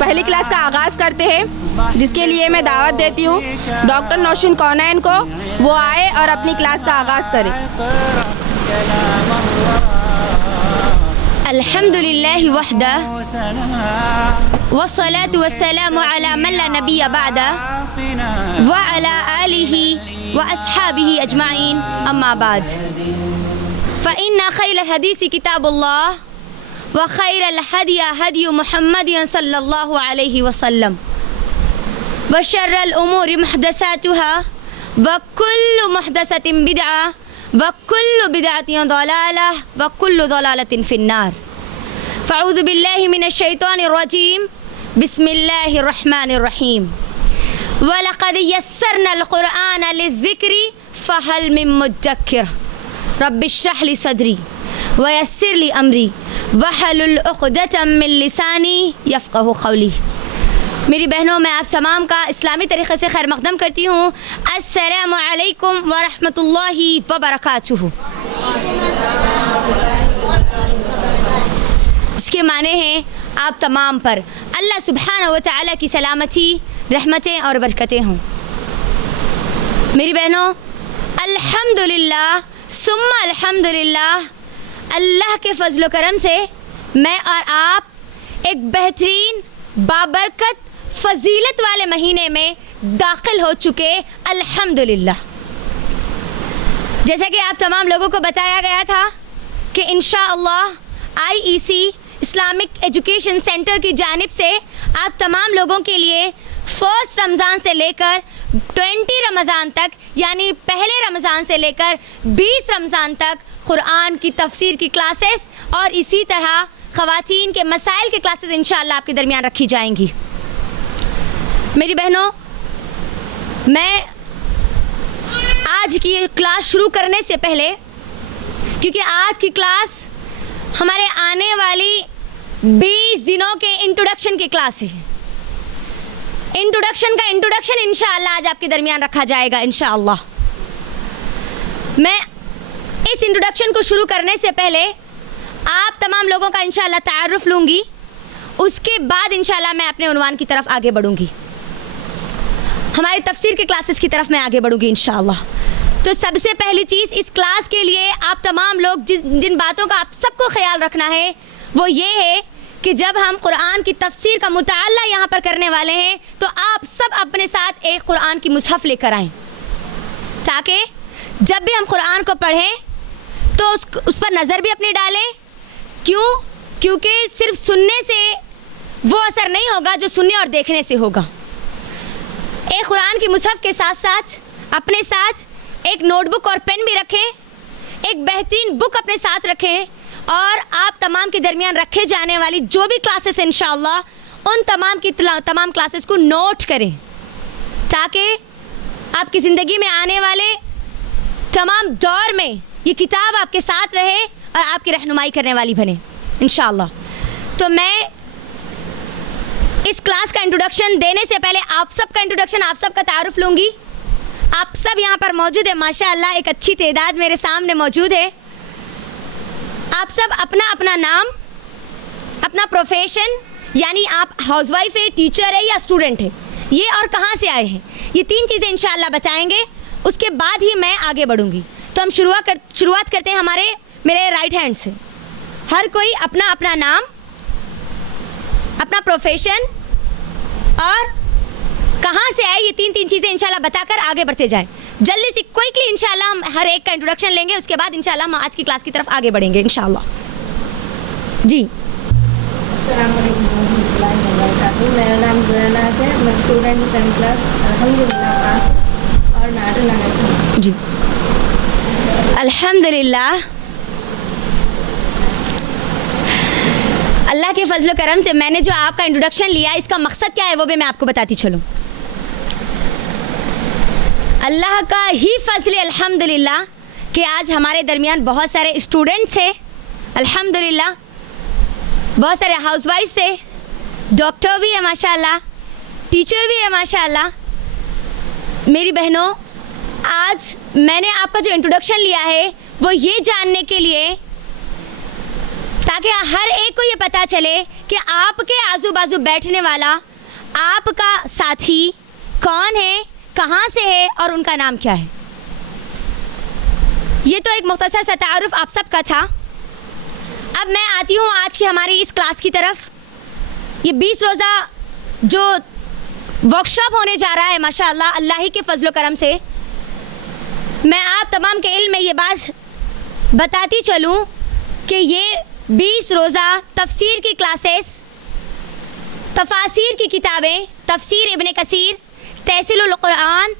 पहली क्लास का आगाज़ करते हैं, जिसके लिए मैं दावत देती हूँ डॉक्टर नौशीन कौनैन को। वो आए और अपनी क्लास का आगाज़ करें। अल्हम्दुलिल्लाहि वहदा वस्सलातु वस्सलामु अला मन ला नबिय्य बअदा व अला आलिहि व अस्हाबिहि अजमाइन अम्मा बाद फ़इन्ना खैरल हदीसी किताबुल्लाह व खैरल हदी हदी मुहम्मदिन सल्लल्लाहु अलैहि वसल्लम व शर्रल उमूरि मुहदसातुहा व कुल्लु मुहदसतिन बिदअ व कुल्लु बिदअतिन दलालह व कुल्लु दलालतिन फिन्नार। फ़अऊज़ु बिल्लाहि मिनश शैतानिर रजीम। बिस्मिल्लाहिर रहमानिर रहीम। व लक़द यस्सरनल क़ुरआन लिज़्ज़िक्रि फ़हल मिन मुद्दक्किर। रब्बिश्रह ली सदरी व यस्सिर ली अमरी वहलुल उक़दतम मिन लिसानी यफ़क़हू क़ौली। मेरी बहनों, मैं आप तमाम का इस्लामी तरीक़े से खैर मक़दम करती हूँ। अस्सलामु अलैकुम व रहमतुल्लाहि व बरकातुहू। इसके माने हैं आप तमाम पर अल्लाह सुब्हानहू व तआला की सलामती, रहमतें और बरकतें हों। मेरी बहनों, अल्हम्दुलिल्लाह सुम्मा अल्हम्दुलिल्लाह, अल्लाह के फ़ज़्ल व करम से मैं और आप एक बेहतरीन बाबरकत फ़जीलत वाले महीने में दाखिल हो चुके अल्हम्दुलिल्लाह। जैसा कि आप तमाम लोगों को बताया गया था कि इंशाअल्लाह आईईसी इस्लामिक एजुकेशन सेंटर की जानिब से आप तमाम लोगों के लिए फ़र्स्ट रमज़ान से लेकर 20 रमज़ान तक, यानी पहले रमज़ान से लेकर 20 रमज़ान तक क़ुरआन की तफसीर की क्लासेस और इसी तरह ख़वातीन के मसाइल के क्लासेस इंशाअल्लाह आपके दरमियान रखी जाएंगी। मेरी बहनों, मैं आज की क्लास शुरू करने से पहले, क्योंकि आज की क्लास हमारे आने वाली 20 दिनों के इंट्रोडक्शन की क्लास है, इंट्रोडक्शन का इंट्रोडक्शन इंशाअल्लाह आज आपके दरमियान रखा जाएगा इंशाअल्लाह। मैं इस इंट्रोडक्शन को शुरू करने से पहले आप तमाम लोगों का इंशाअल्लाह तारुफ लूँगी, उसके बाद इंशाअल्लाह मैं अपने उन्वान की तरफ आगे बढ़ूँगी, हमारी तफसीर के क्लासेस की तरफ मैं आगे बढ़ूँगी इंशाअल्लाह। तो सबसे पहली चीज़ इस क्लास के लिए आप तमाम लोग जिन बातों का आप सबको ख्याल रखना है वो ये है कि जब हम कुरान की तफसीर का मुताल्ला यहाँ पर करने वाले हैं तो आप सब अपने साथ एक कुरान की मुसहफ़ लेकर आएँ, ताकि जब भी हम कुरान को पढ़ें तो उस पर नज़र भी अपनी डालें। क्योंकि सिर्फ सुनने से वो असर नहीं होगा जो सुनने और देखने से होगा। एक कुरान की मुसहफ़ के साथ साथ अपने साथ एक नोटबुक और पेन भी रखें, एक बेहतरीन बुक अपने साथ रखें और आप तमाम के दरमियान रखे जाने वाली जो भी क्लासेस इंशाअल्लाह उन तमाम क्लासेस को नोट करें, ताकि आपकी ज़िंदगी में आने वाले तमाम दौर में ये किताब आपके साथ रहे और आपकी रहनुमाई करने वाली बने इंशाअल्लाह। तो मैं इस क्लास का इंट्रोडक्शन देने से पहले आप सबका इंट्रोडक्शन, आप सबका तारुफ लूँगी। आप सब यहाँ पर मौजूद है, माशाअल्लाह एक अच्छी तादाद मेरे सामने मौजूद है। आप सब अपना अपना नाम, अपना प्रोफेशन, यानी आप हाउसवाइफ है, टीचर है या स्टूडेंट है, ये और कहाँ से आए हैं, ये 3 चीज़ें इंशाअल्लाह बताएंगे। उसके बाद ही मैं आगे बढ़ूँगी। तो हम शुरुआत करते हैं मेरे राइट हैंड से। हर कोई अपना अपना नाम, अपना प्रोफेशन और कहाँ से आए, ये 3 चीज़ें इंशाल्लाह बताकर आगे बढ़ते जाएं। जल्दी से क्विकली इंशाल्लाह हम हर एक का इंट्रोडक्शन लेंगे, उसके बाद इंशाल्लाह हम आज की क्लास की तरफ आगे बढ़ेंगे इंशाल्लाह। जी, अस्सलाम वालेकुम रहमतुल्लाहि व बरकातुहू। मेरा नाम ज़ुहैर नाज़ है, मैं स्टूडेंट हूँ 10th क्लास, अल्हम्दुलिल्लाह पास और नाटो नगर की। जी, अल्हम्दुलिल्लाह अल्लाह के फजल करम से मैंने जो आपका इंट्रोडक्शन लिया, इसका मकसद क्या है वो भी मैं आपको बताती चलूँ। अल्लाह का ही फजल अल्हम्दुलिल्लाह कि आज हमारे दरमियान बहुत सारे स्टूडेंट्स हैं, अल्हम्दुलिल्लाह बहुत सारे हाउसवाइफ्स है, डॉक्टर भी है माशाल्लाह, टीचर भी है माशाल्लाह। मेरी बहनों, आज मैंने आपका जो इंट्रोडक्शन लिया है वो ये जानने के लिए ताकि हर एक को ये पता चले कि आपके आजू बाजू बैठने वाला आपका साथी कौन है, कहाँ से है और उनका नाम क्या है। ये तो एक मुख्तसर सा तारुफ आप सबका था। अब मैं आती हूँ आज की हमारी इस क्लास की तरफ। ये 20 रोज़ा जो वर्कशॉप होने जा रहा है माशाअल्लाह अल्लाह ही के फजलो करम से, मैं आप तमाम के इल्म में ये बात बताती चलूँ कि ये 20 रोज़ा तफसीर की क्लासेस, तफासीर की किताबें, तफसीर इब्न कसीर, तहसीलुल कुरान,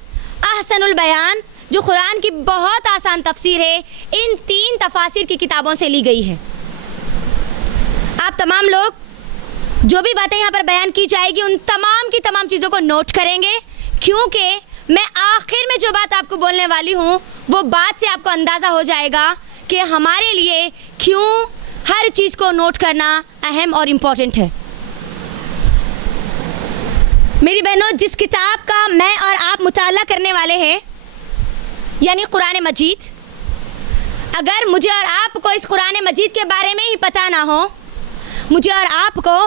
अहसनुल बयान जो कुरान की बहुत आसान तफसीर है, इन 3 तफासीर की किताबों से ली गई है। आप तमाम लोग जो भी बातें यहाँ पर बयान की जाएगी उन तमाम की तमाम चीज़ों को नोट करेंगे, क्योंकि मैं आखिर में जो बात आपको बोलने वाली हूँ वो बात से आपको अंदाज़ा हो जाएगा कि हमारे लिए क्यों हर चीज़ को नोट करना अहम और इम्पोर्टेंट है। मेरी बहनों, जिस किताब का मैं और आप मुताला करने वाले हैं यानी कुरान मजीद, अगर मुझे और आपको इस कुरान मजीद के बारे में ही पता ना हो, मुझे और आपको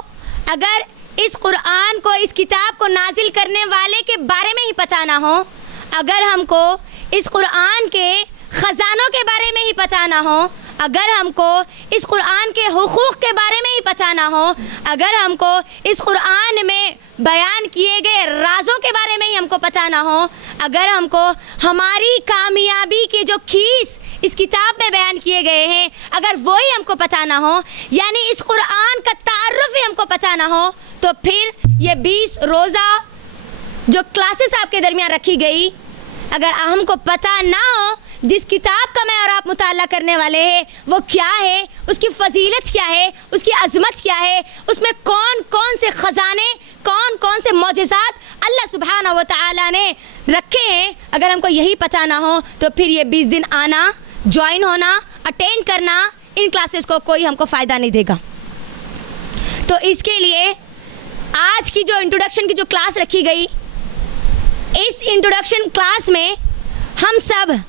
अगर इस कुरान को, इस किताब को नाजिल करने वाले के बारे में ही पता ना हो, अगर हमको इस कुरान के ख़जानों के बारे में ही पता ना हो, अगर हमको इस कुरान के हुकूक़ के बारे में ही पता ना हो, अगर हमको इस कुरान में बयान किए गए राज़ों के बारे में ही हमको पता ना हो, अगर हमको हमारी कामयाबी के जो कीस इस किताब में बयान किए गए हैं अगर वो ही हमको पता ना हो, यानी इस कुरान का तारुफ ही हमको पता ना हो, तो फिर ये 20 रोज़ा जो क्लासेस आपके दरमियान रखी गई, अगर हमको पता ना हो जिस किताब का मैं और आप मुताला करने वाले हैं वो क्या है, उसकी फजीलत क्या है, उसकी अज़मत क्या है, उसमें कौन कौन से ख़जाने, कौन कौन से मौजिज़ात अल्लाह सुब्हाना व तआला ने रखे हैं, अगर हमको यही पता ना हो तो फिर ये 20 दिन आना, ज्वाइन होना, अटेंड करना, इन क्लासेस को कोई हमको फ़ायदा नहीं देगा। तो इसके लिए आज की जो इंट्रोडक्शन की जो क्लास रखी गई, इस इंट्रोडक्शन क्लास में हम सब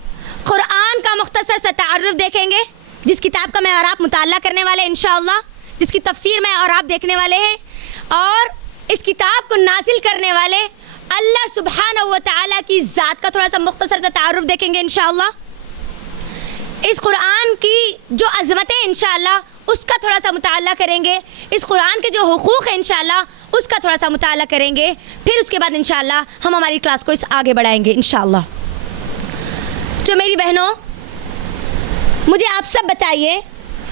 कुरान का मुख्तसर सा तारुफ देखेंगे, जिस किताब का मैं और आप मुताला करने वाले हैं इंशाअल्लाह, जिसकी तफसीर मैं और आप देखने वाले हैं, और इस किताब को नाजिल करने वाले अल्लाह सुब्हानहू व तआला की ज़ात का थोड़ा सा मुख्तसर सा तारुफ देखेंगे इंशाअल्लाह। इस कुरान की जो अज़मतें इंशाअल्लाह उसका थोड़ा सा मुताला करेंगे, इस कुरान के जो हुकूक़ हैं इंशाअल्लाह उसका थोड़ा सा मुताला करेंगे, फिर उसके बाद इंशाअल्लाह हम हमारी क्लास को इस आगे बढ़ाएंगे इंशाअल्लाह। तो मेरी बहनों, मुझे आप सब बताइए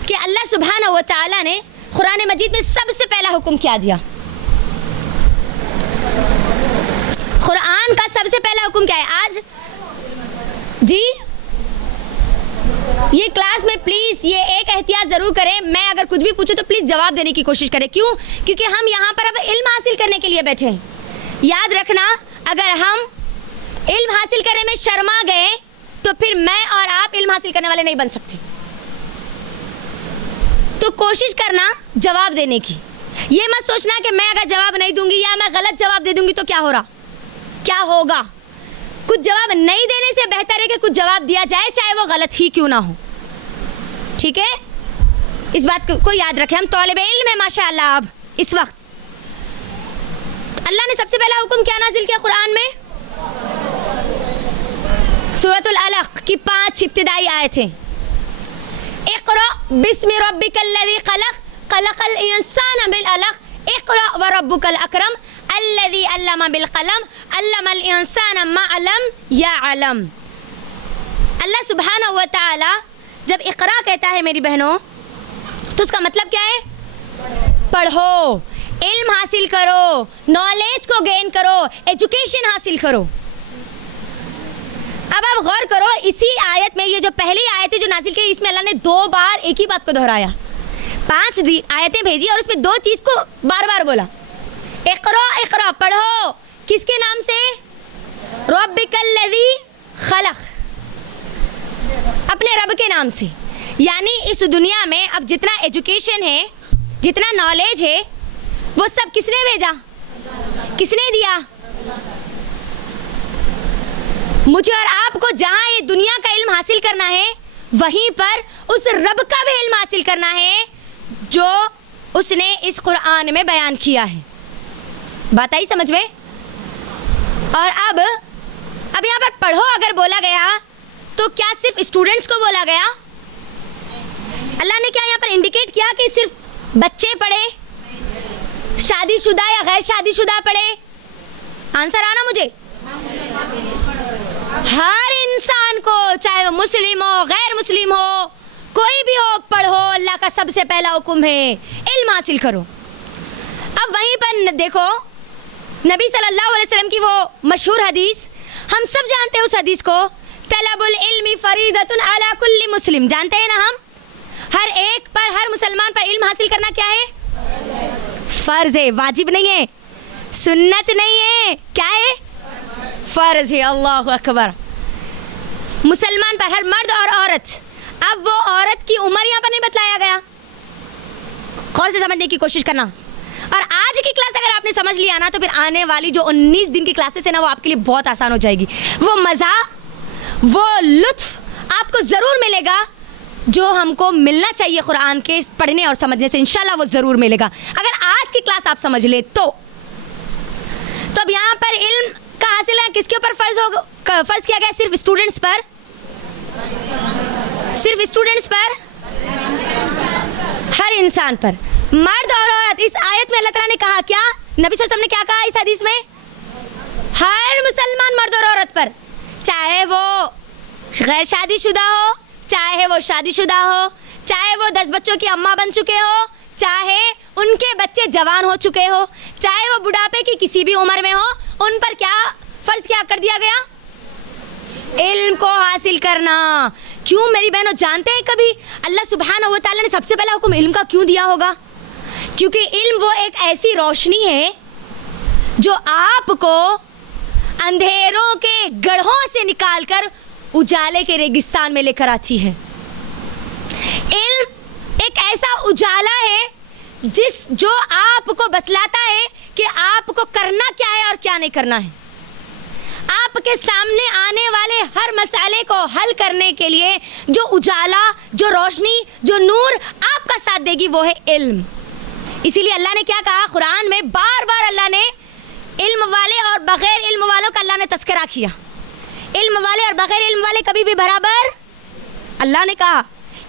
कि अल्लाह सुब्हानहू व तआला ने कुरान मजीद में सबसे पहला हुक्म क्या दिया? कुरान का सबसे पहला हुक्म क्या है? आज जी ये क्लास में प्लीज़ ये एक एहतियात ज़रूर करें, मैं अगर कुछ भी पूछूं तो प्लीज़ जवाब देने की कोशिश करें। क्यों? क्योंकि हम यहाँ पर अब इल्म हासिल करने के लिए बैठे हैं। याद रखना, अगर हम इल्म हासिल करने में शर्मा गए तो फिर मैं और आप इल्म हासिल करने वाले नहीं बन सकते। तो कोशिश करना जवाब देने की। ये मत सोचना कि मैं अगर जवाब नहीं दूंगी या मैं गलत जवाब दे दूंगी तो क्या हो रहा, क्या होगा। कुछ जवाब नहीं देने से बेहतर है कि कुछ जवाब दिया जाए, चाहे वो गलत ही क्यों ना हो। ठीक है, इस बात को याद रखें। हम तौलिब इल्म है माशाअल्लाह। अब इस वक्त अल्लाह ने सबसे पहला हुक्म क्या नाजिल किया कुरान में? सूरतुल अलक़ की 5 इब्तिदाई आयतें। इक़रा बिस्मि रब्बिकल्लज़ी ख़लक़ ख़लक़ल इंसान बिल अलक़ इक़रा व रब्बुकल अकरम अल्लज़ी अल्लमा बिल क़लम अल्लमल इंसान मा लम यअलम। अल्लाह सुब्हानहू व तआला जब इक़रा कहता है मेरी बहनों, तो उसका मतलब क्या है? पढ़ो, इल्म हासिल करो, नॉलेज को गेन करो, एजुकेशन हासिल करो। अब आप गौर करो, इसी आयत में, ये जो पहली आयत है जो नाजिल की, इसमें अल्लाह ने 2 बार एक ही बात को दोहराया। 5 आयतें भेजी और उसमें 2 चीज़ को बार बार बोला। इक़रा, इक़रा पढ़ो, किसके नाम से? रब्बिकल्लज़ी ख़लक़, अपने रब के नाम से। यानी इस दुनिया में अब जितना एजुकेशन है, जितना नॉलेज है, वो सब किसने भेजा? किसने दिया? मुझे और आपको जहाँ ये दुनिया का इल्म हासिल करना है वहीं पर उस रब का भी इल्म हासिल करना है जो उसने इस कुरान में बयान किया है। बात आई समझ में? और अब यहाँ पर पढ़ो अगर बोला गया तो क्या सिर्फ स्टूडेंट्स को बोला गया? अल्लाह ने क्या यहाँ पर इंडिकेट किया कि सिर्फ बच्चे पढ़े, शादीशुदा या गैर शादीशुदा पढ़े? आंसर आना मुझे। हर इंसान को, चाहे वो मुस्लिम हो गैर मुस्लिम हो, कोई भी हो, पढ़ो। अल्लाह का सबसे पहला हुक्म है इल्म हासिल करो। अब वहीं पर देखो नबी सल्लल्लाहु अलैहि वसल्लम की वो मशहूर हदीस, हम सब जानते हैं उस हदीस को, तलबुल इल्मी फरीदतुन अला कुल्ली मुस्लिम। जानते हैं ना हम, हर एक पर, हर मुसलमान पर इल्म हासिल करना क्या है? फर्ज है, वाजिब नहीं है, सुन्नत नहीं है, क्या है? फर्ज है। अल्लाहु अकबर। मुसलमान पर, हर मर्द और औरत। अब वो औरत की उम्र यहाँ पर नहीं बतलाया गया, गौर से समझने की कोशिश करना। और आज की क्लास अगर आपने समझ लिया ना तो फिर आने वाली जो 19 दिन की क्लासेस है ना वो आपके लिए बहुत आसान हो जाएगी। वो मज़ा, वो लुत्फ आपको ज़रूर मिलेगा जो हमको मिलना चाहिए कुरान के पढ़ने और समझने से, इंशाल्लाह वो ज़रूर मिलेगा अगर आज की क्लास आप समझ ले तो। अब यहाँ पर इल्म का हासिल है किसके ऊपर फ़र्ज किया गया? सिर्फ स्टूडेंट्स पर, सिर्फ स्टूडेंट्स पर, हर इंसान पर, मर्द और औरत। इस आयत में अल्लाह ताला ने कहा क्या? नबी सल्लल्लाहु अलैहि वसल्लम ने क्या कहा इस हदीस में? हर मुसलमान मर्द और औरत पर, चाहे वो गैर शादीशुदा हो, चाहे वो शादीशुदा हो, चाहे वो 10 बच्चों की अम्मा बन चुके हो, चाहे उनके बच्चे जवान हो चुके हो, चाहे वो बुढ़ापे की किसी भी उम्र में हो, उन पर क्या फ़र्ज क्या कर दिया गया? इल्म को हासिल करना। क्यों मेरी बहनों, जानते हैं कभी अल्लाह सुब्हानहू व तआला ने सबसे पहला हुक्म इल्म का क्यों दिया होगा? क्योंकि इल्म वो एक ऐसी रोशनी है जो आपको अंधेरों के गढ़ों से निकालकर उजाले के रेगिस्तान में लेकर आती है। इल्म एक ऐसा उजाला है जो आपको बतलाता है कि आपको करना क्या है और क्या नहीं करना है। आपके सामने आने वाले हर मसाले को हल करने के लिए जो उजाला, जो रोशनी, जो नूर आपका साथ देगी वो है इल्म। इसीलिए अल्लाह ने क्या कहा कुरान में? बार बार अल्लाह ने इल्म वाले और बग़ैर इल्म वालों का अल्लाह ने तस्करा किया। इल्म वाले और बग़ैर इल्म वाले कभी भी बराबर अल्लाह ने कहा।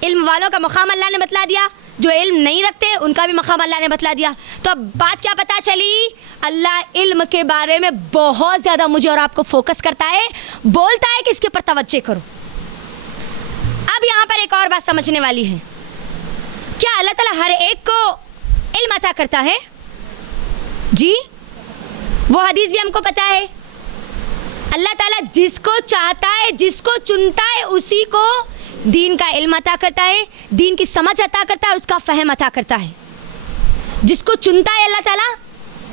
इल्म वालों का मकाम अल्लाह ने बतला दिया, जो इल्म नहीं रखते उनका भी मकाम अल्लाह ने बतला दिया। तो अब बात क्या पता चली? अल्लाह इल्म के बारे में बहुत ज़्यादा मुझे और आपको फोकस करता है, बोलता है कि इसके ऊपर तवज्जो करो। अब यहाँ पर एक और बात समझने वाली है, क्या अल्लाह ताला हर एक को इल्म अता करता है? जी, वो हदीस भी हमको पता है। अल्लाह ताला जिसको चाहता है, जिसको चुनता है, उसी को दीन का इल्म अता करता है, दीन की समझ अता करता है और उसका फहम अता करता है। जिसको चुनता है अल्लाह ताला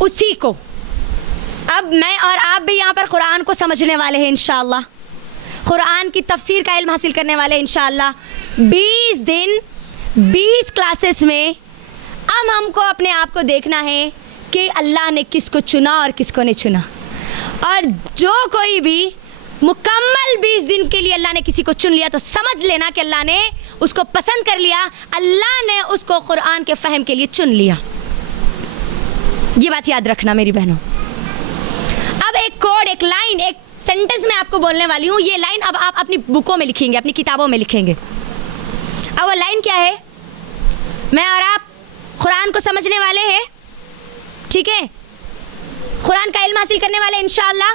उसी को। अब मैं और आप भी यहाँ पर कुरान को समझने वाले हैं इंशाअल्लाह, कुरान की तफसीर का इल्म हासिल करने वाले हैं इंशाअल्लाह। 20 दिन 20 क्लासेस में अब हमको अपने आप को देखना है कि अल्लाह ने किसको चुना और किसको नहीं चुना। और जो कोई भी मुकम्मल 20 दिन के लिए अल्लाह ने किसी को चुन लिया तो समझ लेना कि अल्लाह ने उसको पसंद कर लिया, अल्लाह ने उसको कुरान के फ़हम के लिए चुन लिया। ये बात याद रखना मेरी बहनों। अब एक कोड, एक लाइन, एक सेंटेंस मैं आपको बोलने वाली हूँ। ये लाइन अब आप अपनी बुकों में लिखेंगे, अपनी किताबों में लिखेंगे। अब वो लाइन क्या है? मैं और आप कुरान को समझने वाले हैं, ठीक है? कुरान का इल्म हासिल करने वाले इंशाअल्लाह।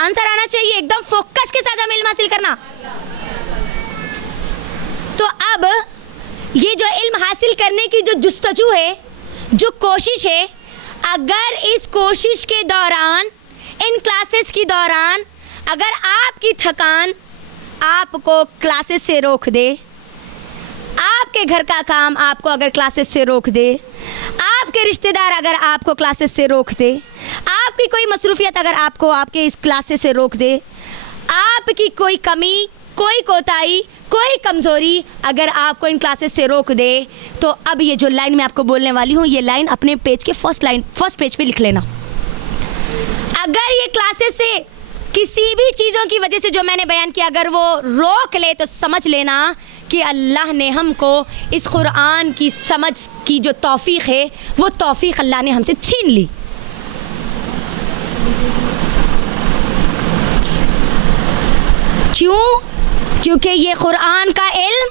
आंसर आना चाहिए, एकदम फोकस के साथ हम इल्म हासिल करना। तो अब ये जो इल्म हासिल करने की जो जुस्तजू है, जो कोशिश है, अगर इस कोशिश के दौरान, इन क्लासेस के दौरान अगर आपकी थकान आपको क्लासेस से रोक दे, आपके घर का काम आपको अगर क्लासेस से रोक दे, आपके रिश्तेदार अगर आपको क्लासेस से रोक दे, आपकी कोई मसरूफियत अगर आपको आपके इस क्लासेस से रोक दे, आपकी कोई कमी, कोई कोताही, कोई कमज़ोरी अगर आपको इन क्लासेस से रोक दे, तो अब ये जो लाइन मैं आपको बोलने वाली हूँ, ये लाइन अपने पेज के फर्स्ट पेज पे लिख लेना। अगर ये क्लासेस से किसी भी चीज़ों की वजह से जो मैंने बयान किया अगर वो रोक ले तो समझ लेना कि अल्लाह ने हमको इस कुरान की समझ की जो तौफीक है वो तौफीक अल्लाह ने हमसे छीन ली। क्यों? क्योंकि ये कुरान का इल्म,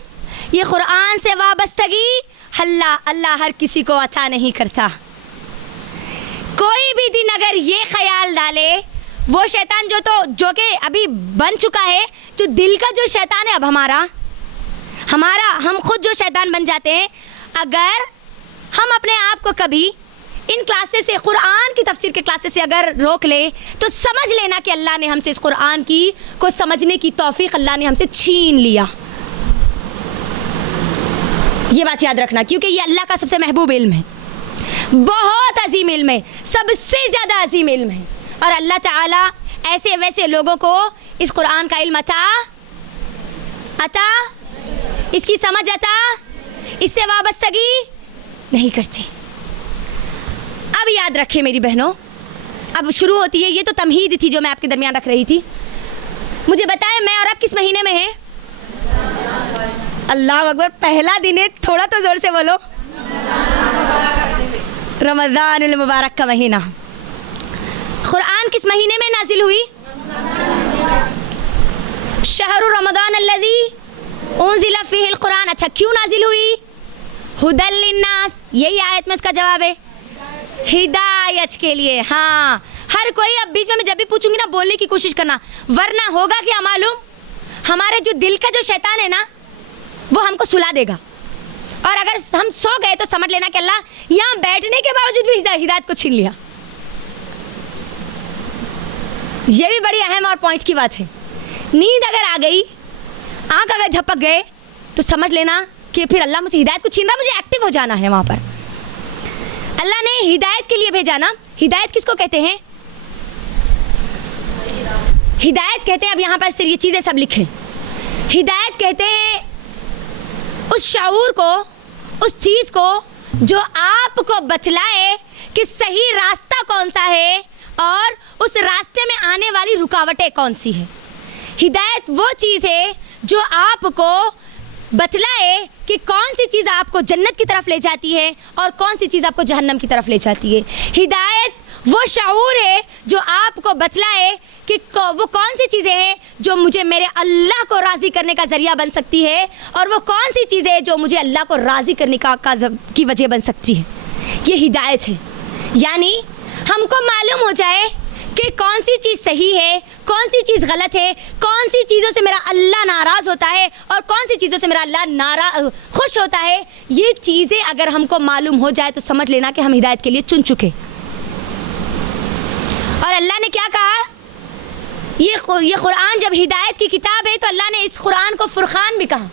ये कुरान से वाबस्तगी अल्लाह हर किसी को अता नहीं करता। कोई भी दिन अगर ये ख्याल डाले, वो शैतान जो कि अभी बन चुका है, जो दिल का जो शैतान है, अब हम खुद जो शैतान बन जाते हैं, अगर हम अपने आप को कभी इन क्लासेस से, कुरान की तफसीर के क्लासेस से अगर रोक ले तो समझ लेना कि अल्लाह ने हमसे इस कुरान की को समझने की तौफीक अल्लाह ने हमसे छीन लिया। ये बात याद रखना, क्योंकि ये अल्लाह का सबसे महबूब इल्म है, बहुत अजीम इल्म है, सबसे ज़्यादा अजीम इल्म है। और अल्लाह ताला ऐसे वैसे लोगों को इस कुरान का इल्म अता इसकी समझ अता, इससे वाबस्तगी नहीं करते। अब याद रखें मेरी बहनों, अब शुरू होती है, ये तो तमहीद थी जो मैं आपके दरमियान रख रही थी। मुझे बताएं मैं और आप किस महीने में हैं? अल्लाह अकबर, पहला दिन है, थोड़ा तो ज़ोर से बोलो। रमज़ानुल मुबारक का महीना। कुरान किस महीने में नाजिल हुई? शहरु रमज़ान अल्लज़ी उन्ज़िला फ़ीहिल कुरान। अच्छा, क्यों नाजिल हुई? हुदल लिन्नास, यही आयत में इसका जवाब है, हिदायत के लिए। हाँ, हर कोई अब बीच में जब भी पूछूंगी ना बोलने की कोशिश करना, वरना होगा क्या मालूम, हमारे जो दिल का जो शैतान है ना वो हमको सुला देगा, और अगर हम सो गए तो समझ लेना कि अल्लाह यहाँ बैठने के बावजूद भी हिदायत को छीन लिया। ये भी बड़ी अहम और पॉइंट की बात है। नींद अगर आ गई, आंख अगर झपक गए तो समझ लेना कि फिर अल्लाह मुझे हिदायत को छीन रहा, मुझे एक्टिव हो जाना है वहाँ पर। अल्लाह ने हिदायत के लिए भेजा ना। हिदायत किसको कहते हैं? हिदायत कहते हैं, अब यहाँ पर ये चीज़ें सब लिखें, हिदायत कहते हैं उस शऊर को, उस चीज़ को जो आपको बतलाए कि सही रास्ता कौन सा है और उस रास्ते में आने वाली रुकावटें कौन सी है। हिदायत वो चीज़ है जो आपको बतलाए कि कौन सी चीज़ आपको जन्नत की तरफ ले जाती है और कौन सी चीज़ आपको जहन्नम की तरफ ले जाती है। हिदायत वो शऊर है जो आपको बतलाए कि वो कौन सी चीज़ें हैं जो मुझे मेरे अल्लाह को राज़ी करने का ज़रिया बन सकती है और वो कौन सी चीज़ें हैं जो मुझे अल्लाह को राज़ी करने की वजह बन सकती है। ये हिदायत है, यानी हमको मालूम हो जाए कि कौन सी चीज़ सही है, कौन सी चीज़ गलत है, कौन सी चीज़ों से मेरा अल्लाह नाराज़ होता है और कौन सी चीज़ों से मेरा अल्लाह खुश होता है। ये चीज़ें अगर हमको मालूम हो जाए तो समझ लेना कि हम हिदायत के लिए चुन चुके। और अल्लाह ने क्या कहा, ये कुरान जब हिदायत की किताब है तो अल्लाह ने इस कुरान को फुरखान भी कहा,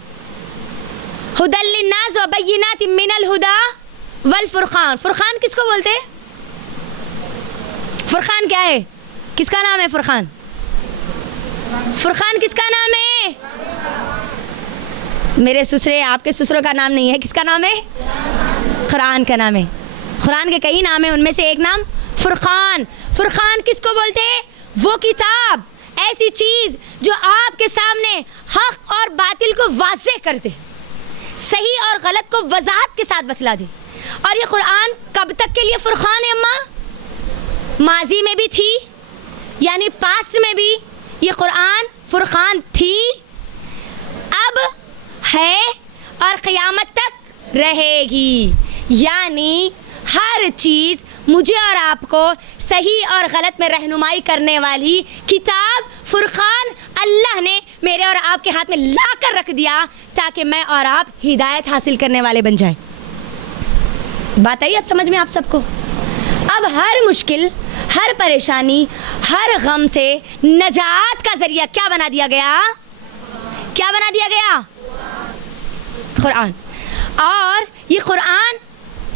हुदल लिन्नास व बय्यिनातिम मिनल हुदा वल फुरखान। फुरखान किसको बोलते हैं? फुरखान क्या है? किसका नाम है फुरखान? फुरखान किसका नाम है? मेरे ससुरे, आपके ससुरों का नाम नहीं है, किसका नाम है? कुरान का नाम है। कुरान के कई नाम है, उनमें से एक नाम फुरखान। फुरखान किसको बोलते हैं? वो किताब, ऐसी चीज़ जो आपके सामने हक और बातिल को वाज़ेह कर दे, सही और गलत को वजाहत के साथ बतला दे। और ये कुरान कब तक के लिए फुरखान है अम्मा? माजी में भी थी, यानी पास्ट में भी ये कुरान फुरखान थी, अब है और क़यामत तक रहेगी। यानी हर चीज़ मुझे और आपको सही और गलत में रहनुमाई करने वाली किताब फुरखान अल्लाह ने मेरे और आपके हाथ में ला कर रख दिया ताकि मैं और आप हिदायत हासिल करने वाले बन जाएं। बात आई अब समझ में आप सबको? अब हर मुश्किल, हर परेशानी, हर गम से नजात का ज़रिया क्या बना दिया गया? क्या बना दिया गया? कुरान। और ये कुरान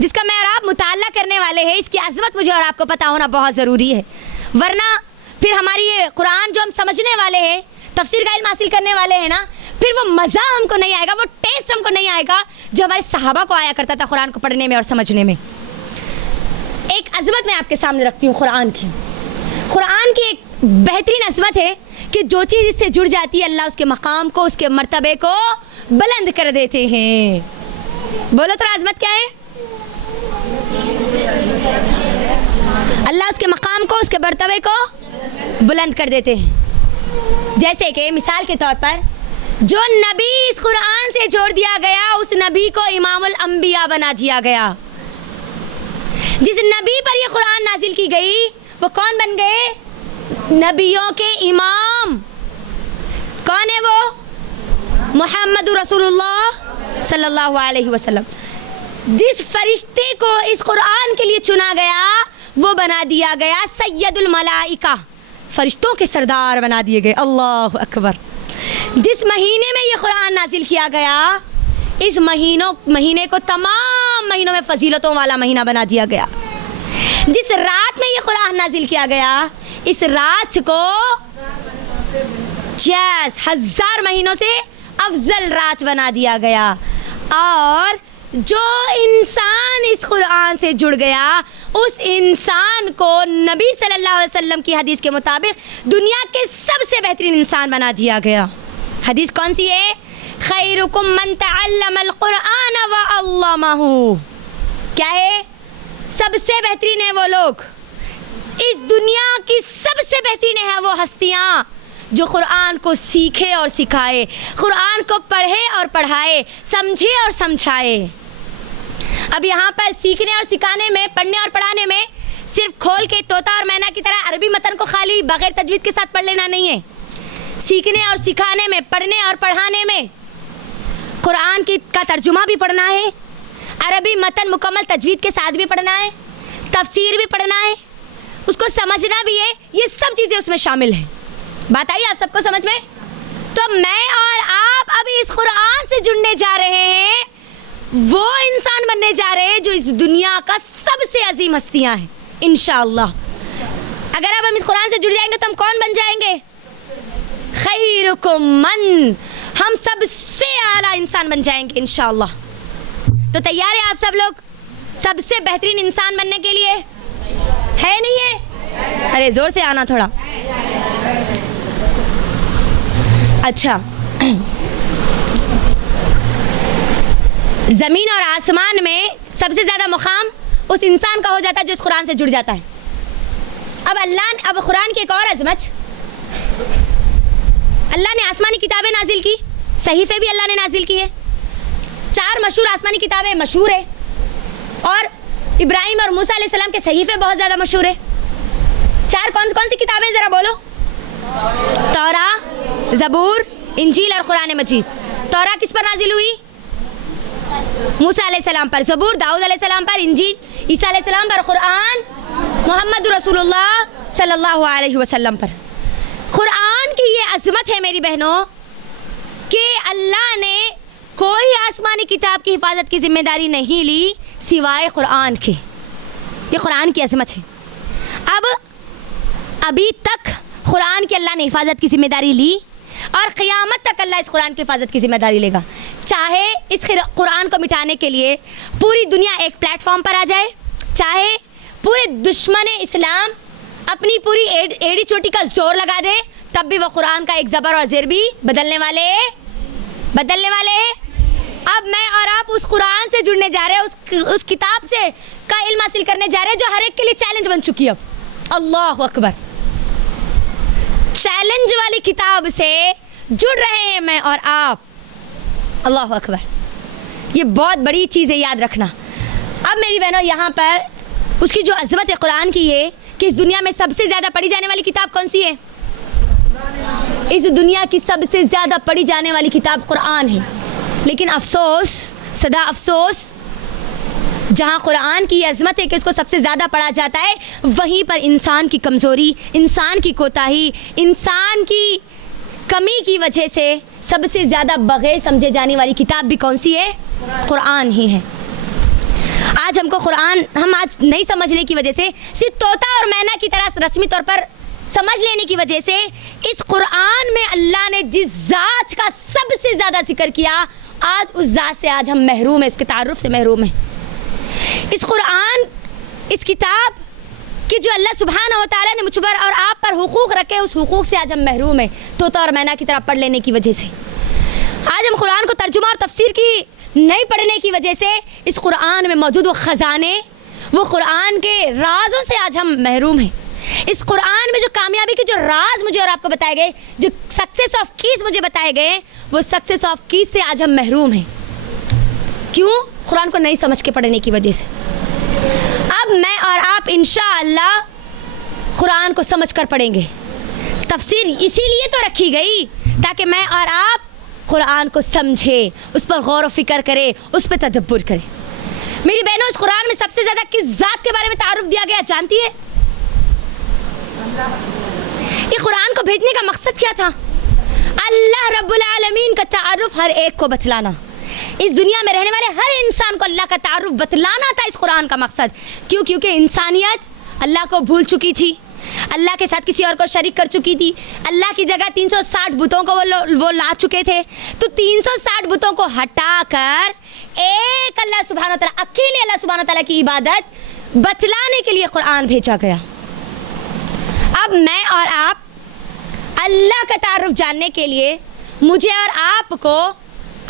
जिसका मैं और आप मुताला करने वाले हैं, इसकी अज़मत मुझे और आपको पता होना बहुत ज़रूरी है, वरना फिर हमारी ये कुरान जो हम समझने वाले हैं, तफसीर का इल्म हासिल करने वाले हैं ना, फिर वो मज़ा हमको नहीं आएगा, वो टेस्ट हमको नहीं आएगा जो हमारे सहाबा को आया करता था कुरान को पढ़ने में और समझने में। एक अज़मत मैं आपके सामने रखती हूँ कुरान की। कुरान की एक बेहतरीन अज़मत है कि जो चीज़ इससे जुड़ जाती है अल्लाह उसके मकाम को, उसके मर्तबे को बुलंद कर देते हैं। बोलो तो अज़मत क्या है? अल्लाह उसके मकाम को, उसके मर्तबे को बुलंद कर देते हैं। जैसे कि मिसाल के तौर पर जो नबी इस कुरान से जोड़ दिया गया उस नबी को इमामुल अंबिया बना दिया गया। जिस नबी पर ये कुरान नाजिल की गई वो कौन बन गए? नबियों के इमाम। कौन है वो? मुहम्मद रसूलुल्लाह सल्लल्लाहु अलैहि वसल्लम। जिस फरिश्ते को इस कुरान के लिए चुना गया वो बना दिया गया सैयदुल मलाइका, फरिश्तों के सरदार बना दिए गए। अल्लाह अकबर। जिस महीने में ये कुरान नाजिल किया गया इस महीने को तमाम महीनों में फजीलतों वाला महीना बना दिया गया। जिस रात में ये कुरान नाजिल किया गया इस रात को 10,000 महीनों से अफजल रात बना दिया गया। और जो इंसान इस कुरान से जुड़ गया उस इंसान को नबी सल्लल्लाहु अलैहि वसल्लम की हदीस के मुताबिक दुनिया के सबसे बेहतरीन इंसान बना दिया गया। हदीस कौन सी है? खैरुकुम मन तअल्लमल कुरान व अल्लमहु। क्या है? सबसे बेहतरीन है वो लोग, इस दुनिया की सबसे बेहतरीन है वो हस्तियाँ जो कुरान को सीखे और सिखाए, कुरान को पढ़े और पढ़ाए, समझे और समझाए। अब यहाँ पर सीखने और सिखाने में, पढ़ने और पढ़ाने में सिर्फ खोल के तोता और मैना की तरह अरबी मतन को खाली बगैर तजवीद के साथ पढ़ लेना नहीं है। सीखने और सिखाने में, पढ़ने और पढ़ाने में कुरान का तर्जुमा भी पढ़ना है, अरबी मतन मुकम्मल तजवीद के साथ भी पढ़ना है, तफसीर भी पढ़ना है, उसको समझना भी है। ये सब चीज़ें उसमें शामिल हैं। बात आई आप सबको समझ में? तो मैं और आप अब इस कुरान से जुड़ने जा रहे हैं, वो इंसान बनने जा रहे हैं जो इस दुनिया का सबसे अजीम हस्तियां हैं इंशाअल्लाह। अगर अब हम इस कुरान से जुड़ जाएंगे तो हम कौन बन जाएंगे? खैरुकुम मन, हम सबसे आला इंसान बन जाएंगे इंशाअल्लाह। तो तैयार है आप सब लोग सबसे बेहतरीन इंसान बनने के लिए? है नहीं है? अरे जोर से आना थोड़ा। अच्छा, ज़मीन और आसमान में सबसे ज़्यादा मुकाम उस इंसान का हो जाता है जो इस कुरान से जुड़ जाता है। अब कुरान की एक और अजमत, अल्लाह ने आसमानी किताबें नाजिल की, सहीफ़े भी अल्लाह ने नाजिल किए। 4 मशहूर आसमानी किताबें मशहूर है और इब्राहिम और मूसा अलैहिस्सलाम के सहीफ़े बहुत ज़्यादा मशहूर है। 4 कौन कौन सी किताबें ज़रा बोलो? तौरा, ज़बूर, इंजील और कुरान मजीद। तौरा किस पर नाजिल हुई? मूसा अलैहिस्सलाम पर। ज़बूर दाऊद अलैहिस्सलाम पर। इंजील ईसा अलैहिस्सलाम पर। कुरान मोहम्मद रसूलुल्लाह सल्लल्लाहु अलैहि वसल्लम पर। कुरान की ये अज़मत है मेरी बहनों कि अल्लाह ने कोई आसमानी किताब की हिफाजत की जिम्मेदारी नहीं ली सिवाय कुरान के। ये कुरान की अज़मत है। अब अभी तक कुरान की अल्लाह ने हिफाजत की जिम्मेदारी ली और क़यामत तक अल्लाह इस कुरान की हिफाजत की जिम्मेदारी लेगा। चाहे इस कुरान को मिटाने के लिए पूरी दुनिया एक प्लेटफॉर्म पर आ जाए, चाहे पूरे दुश्मन इस्लाम अपनी पूरी एड़ी चोटी का जोर लगा दे, तब भी वो कुरान का एक ज़बर और ज़ेर भी बदलने वाले हैं। अब मैं और आप उस कुरान से जुड़ने जा रहे हैं, उस किताब से का इल्म हासिल करने जा रहे हैं जो हर एक के लिए चैलेंज बन चुकी है। अब अल्लाह अकबर, चैलेंज वाली किताब से जुड़ रहे हैं मैं और आप। अल्लाह अकबर, ये बहुत बड़ी चीज़ है, याद रखना। अब मेरी बहनों यहाँ पर उसकी जो अज़मत है कुरान की ये कि इस दुनिया में सबसे ज़्यादा पढ़ी जाने वाली किताब कौन सी है? इस दुनिया की सबसे ज़्यादा पढ़ी जाने वाली किताब कुरान है। लेकिन अफसोस, सदा अफसोस, जहाँ कुरान की अज़मत है कि उसको सबसे ज़्यादा पढ़ा जाता है, वहीं पर इंसान की कमज़ोरी, इंसान की कोताही, इंसान की कमी की वजह से सबसे ज़्यादा बग़ैर समझे जाने वाली किताब भी कौन सी है? कुरान ही है। आज हमको कुरान हम आज नहीं समझने की वजह से, सिर्फ तोता और मैना की तरह रस्मी तौर पर समझ लेने की वजह से, इस कुरान में अल्लाह ने जिस ज़ात का सबसे ज़्यादा जिक्र किया, आज उस ज़ात से आज हम महरूम हैं, इसके तारुफ से महरूम हैं। इस कुरान, इस किताब कि जो अल्लाह सुब्हानहू व तआला ने मुझ पर और आप पर हुकूक रखे, उस हुकूक से आज हम महरूम हैं, तोता और मैना की तरह पढ़ लेने की वजह से। आज हम कुरान को तर्जुमा और तफसीर की नहीं पढ़ने की वजह से इस कुरान में मौजूद वो ख़जाने, वो कुरान के राज़ों से आज हम महरूम हैं। इस कुरान में जो कामयाबी के जो राज मुझे और आपको बताए गए, जो सक्सेस ऑफ कीज़ मुझे बताए गए, वो सक्सेस ऑफ कीज़ से आज हम महरूम हैं। क्यों? कुरान को नहीं समझ के पढ़ने की वजह से। अब मैं और आप इंशाअल्लाह कुरान को समझ कर पढ़ेंगे। तफसीर इसीलिए तो रखी गई ताकि मैं और आप कुरान को समझे, उस पर गौर व फिक्र करें, उस पर तदब्बुर करें। मेरी बहनों, इस कुरान में सबसे ज़्यादा किस ज़ात के बारे में तारुफ दिया गया जानती है? ये कुरान को भेजने का मकसद क्या था? अल्लाह रब्बुल आलमीन का तारुफ हर एक को बतलाना। इस दुनिया में रहने वाले हर इंसान को अल्लाह का तारुफ बतलाना था इस कुरान का मकसद। क्यों? क्योंकि इंसानियत अल्लाह को भूल चुकी थी, अल्लाह के साथ किसी और को शरीक कर चुकी थी। अल्लाह की जगह 360 बुतों को वो ला चुके थे। तो 360 बुतों को हटाकर एक अल्लाह सुब्हानहू व तआला, अकेले अल्लाह सुब्हानहू व तआला की इबादत बतलाने के लिए कुरान भेजा गया। अब मैं और आप अल्लाह का तारुफ जानने के लिए मुझे और आपको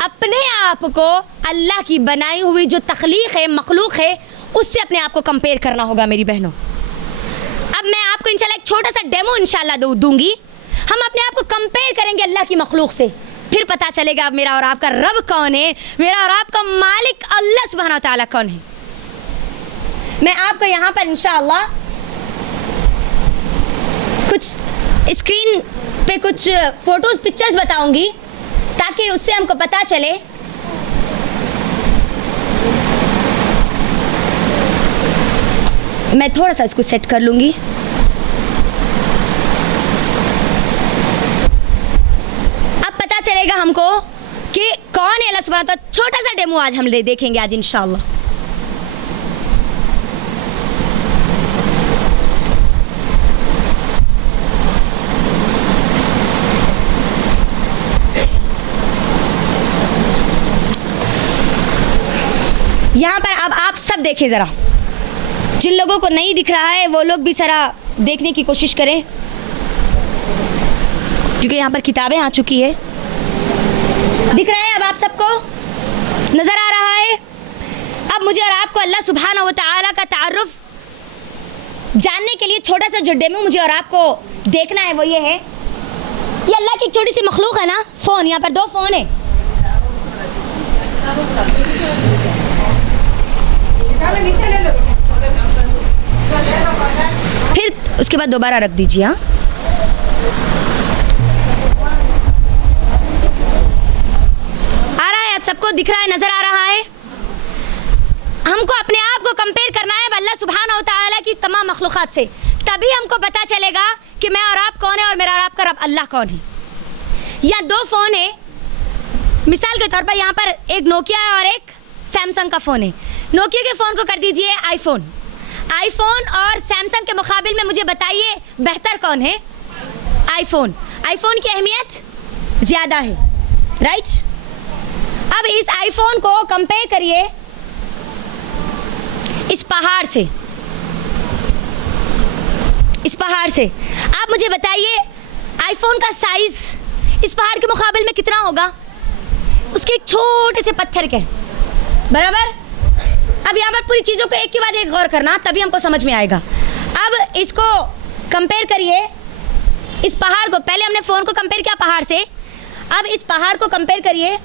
अपने आप को अल्लाह की बनाई हुई जो तख्लीक है, मखलूक है, उससे अपने आप को कंपेयर करना होगा मेरी बहनों। अब मैं आपको इंशाल्लाह एक छोटा सा डेमो इंशाल्लाह दूंगी। हम अपने आप को कंपेयर करेंगे अल्लाह की मखलूक से, फिर पता चलेगा अब मेरा और आपका रब कौन है, मेरा और आपका मालिक अल्लाह सुब्हानहू व तआला कौन है। मैं आपको यहाँ पर इंशाल्लाह कुछ स्क्रीन पे कुछ फोटोज, पिक्चर्स बताऊंगी ताकि उससे हमको पता चले मैं थोड़ा सा इसको सेट कर लूंगी। अब पता चलेगा हमको कि कौन है अल्लाह सुब्हानहू व तआला। छोटा सा डेमो आज हम देखेंगे आज इंशाअल्लाह। यहाँ पर अब आप सब देखें ज़रा, जिन लोगों को नहीं दिख रहा है वो लोग भी ज़रा देखने की कोशिश करें, क्योंकि यहाँ पर किताबें आ चुकी है। दिख रहा है अब आप सबको? नज़र आ रहा है? अब मुझे और आपको अल्लाह सुब्हानहू व तआला का तारुफ जानने के लिए छोटा सा जो डेमो मुझे और आपको देखना है वो ये है। ये अल्लाह की एक छोटी सी मखलूक है ना, फ़ोन। यहाँ पर 2 फ़ोन है। फिर उसके बाद दोबारा रख दीजिए। हाँ, आ रहा है? आप सबको दिख रहा है, नजर आ रहा है? हमको अपने आप को कंपेयर करना है अल्लाह सुब्हानहू व तआला की तमाम मखलूक़ात से, तभी हमको पता चलेगा कि मैं और आप कौन है और मेरा और आपका रब अल्लाह कौन है। या 2 फ़ोन है, मिसाल के तौर पर यहाँ पर एक नोकिया है और एक सैमसंग का फ़ोन है। नोकिया के फ़ोन को कर दीजिए आईफोन। आईफोन और सैमसंग के मुकाबिल में मुझे बताइए बेहतर कौन है? आईफोन। आईफोन की अहमियत ज़्यादा है, राइट? अब इस आईफोन को कंपेयर करिए इस पहाड़ से। इस पहाड़ से आप मुझे बताइए आईफोन का साइज़ इस पहाड़ के मुकाबिल में कितना होगा? उसके एक छोटे से पत्थर के बराबर। अब यहाँ पर पूरी चीज़ों को एक के बाद एक गौर करना, तभी हमको समझ में आएगा। अब इसको कंपेयर करिए इस पहाड़ को। पहले हमने फ़ोन को कंपेयर किया पहाड़ से, अब इस पहाड़ को कंपेयर करिए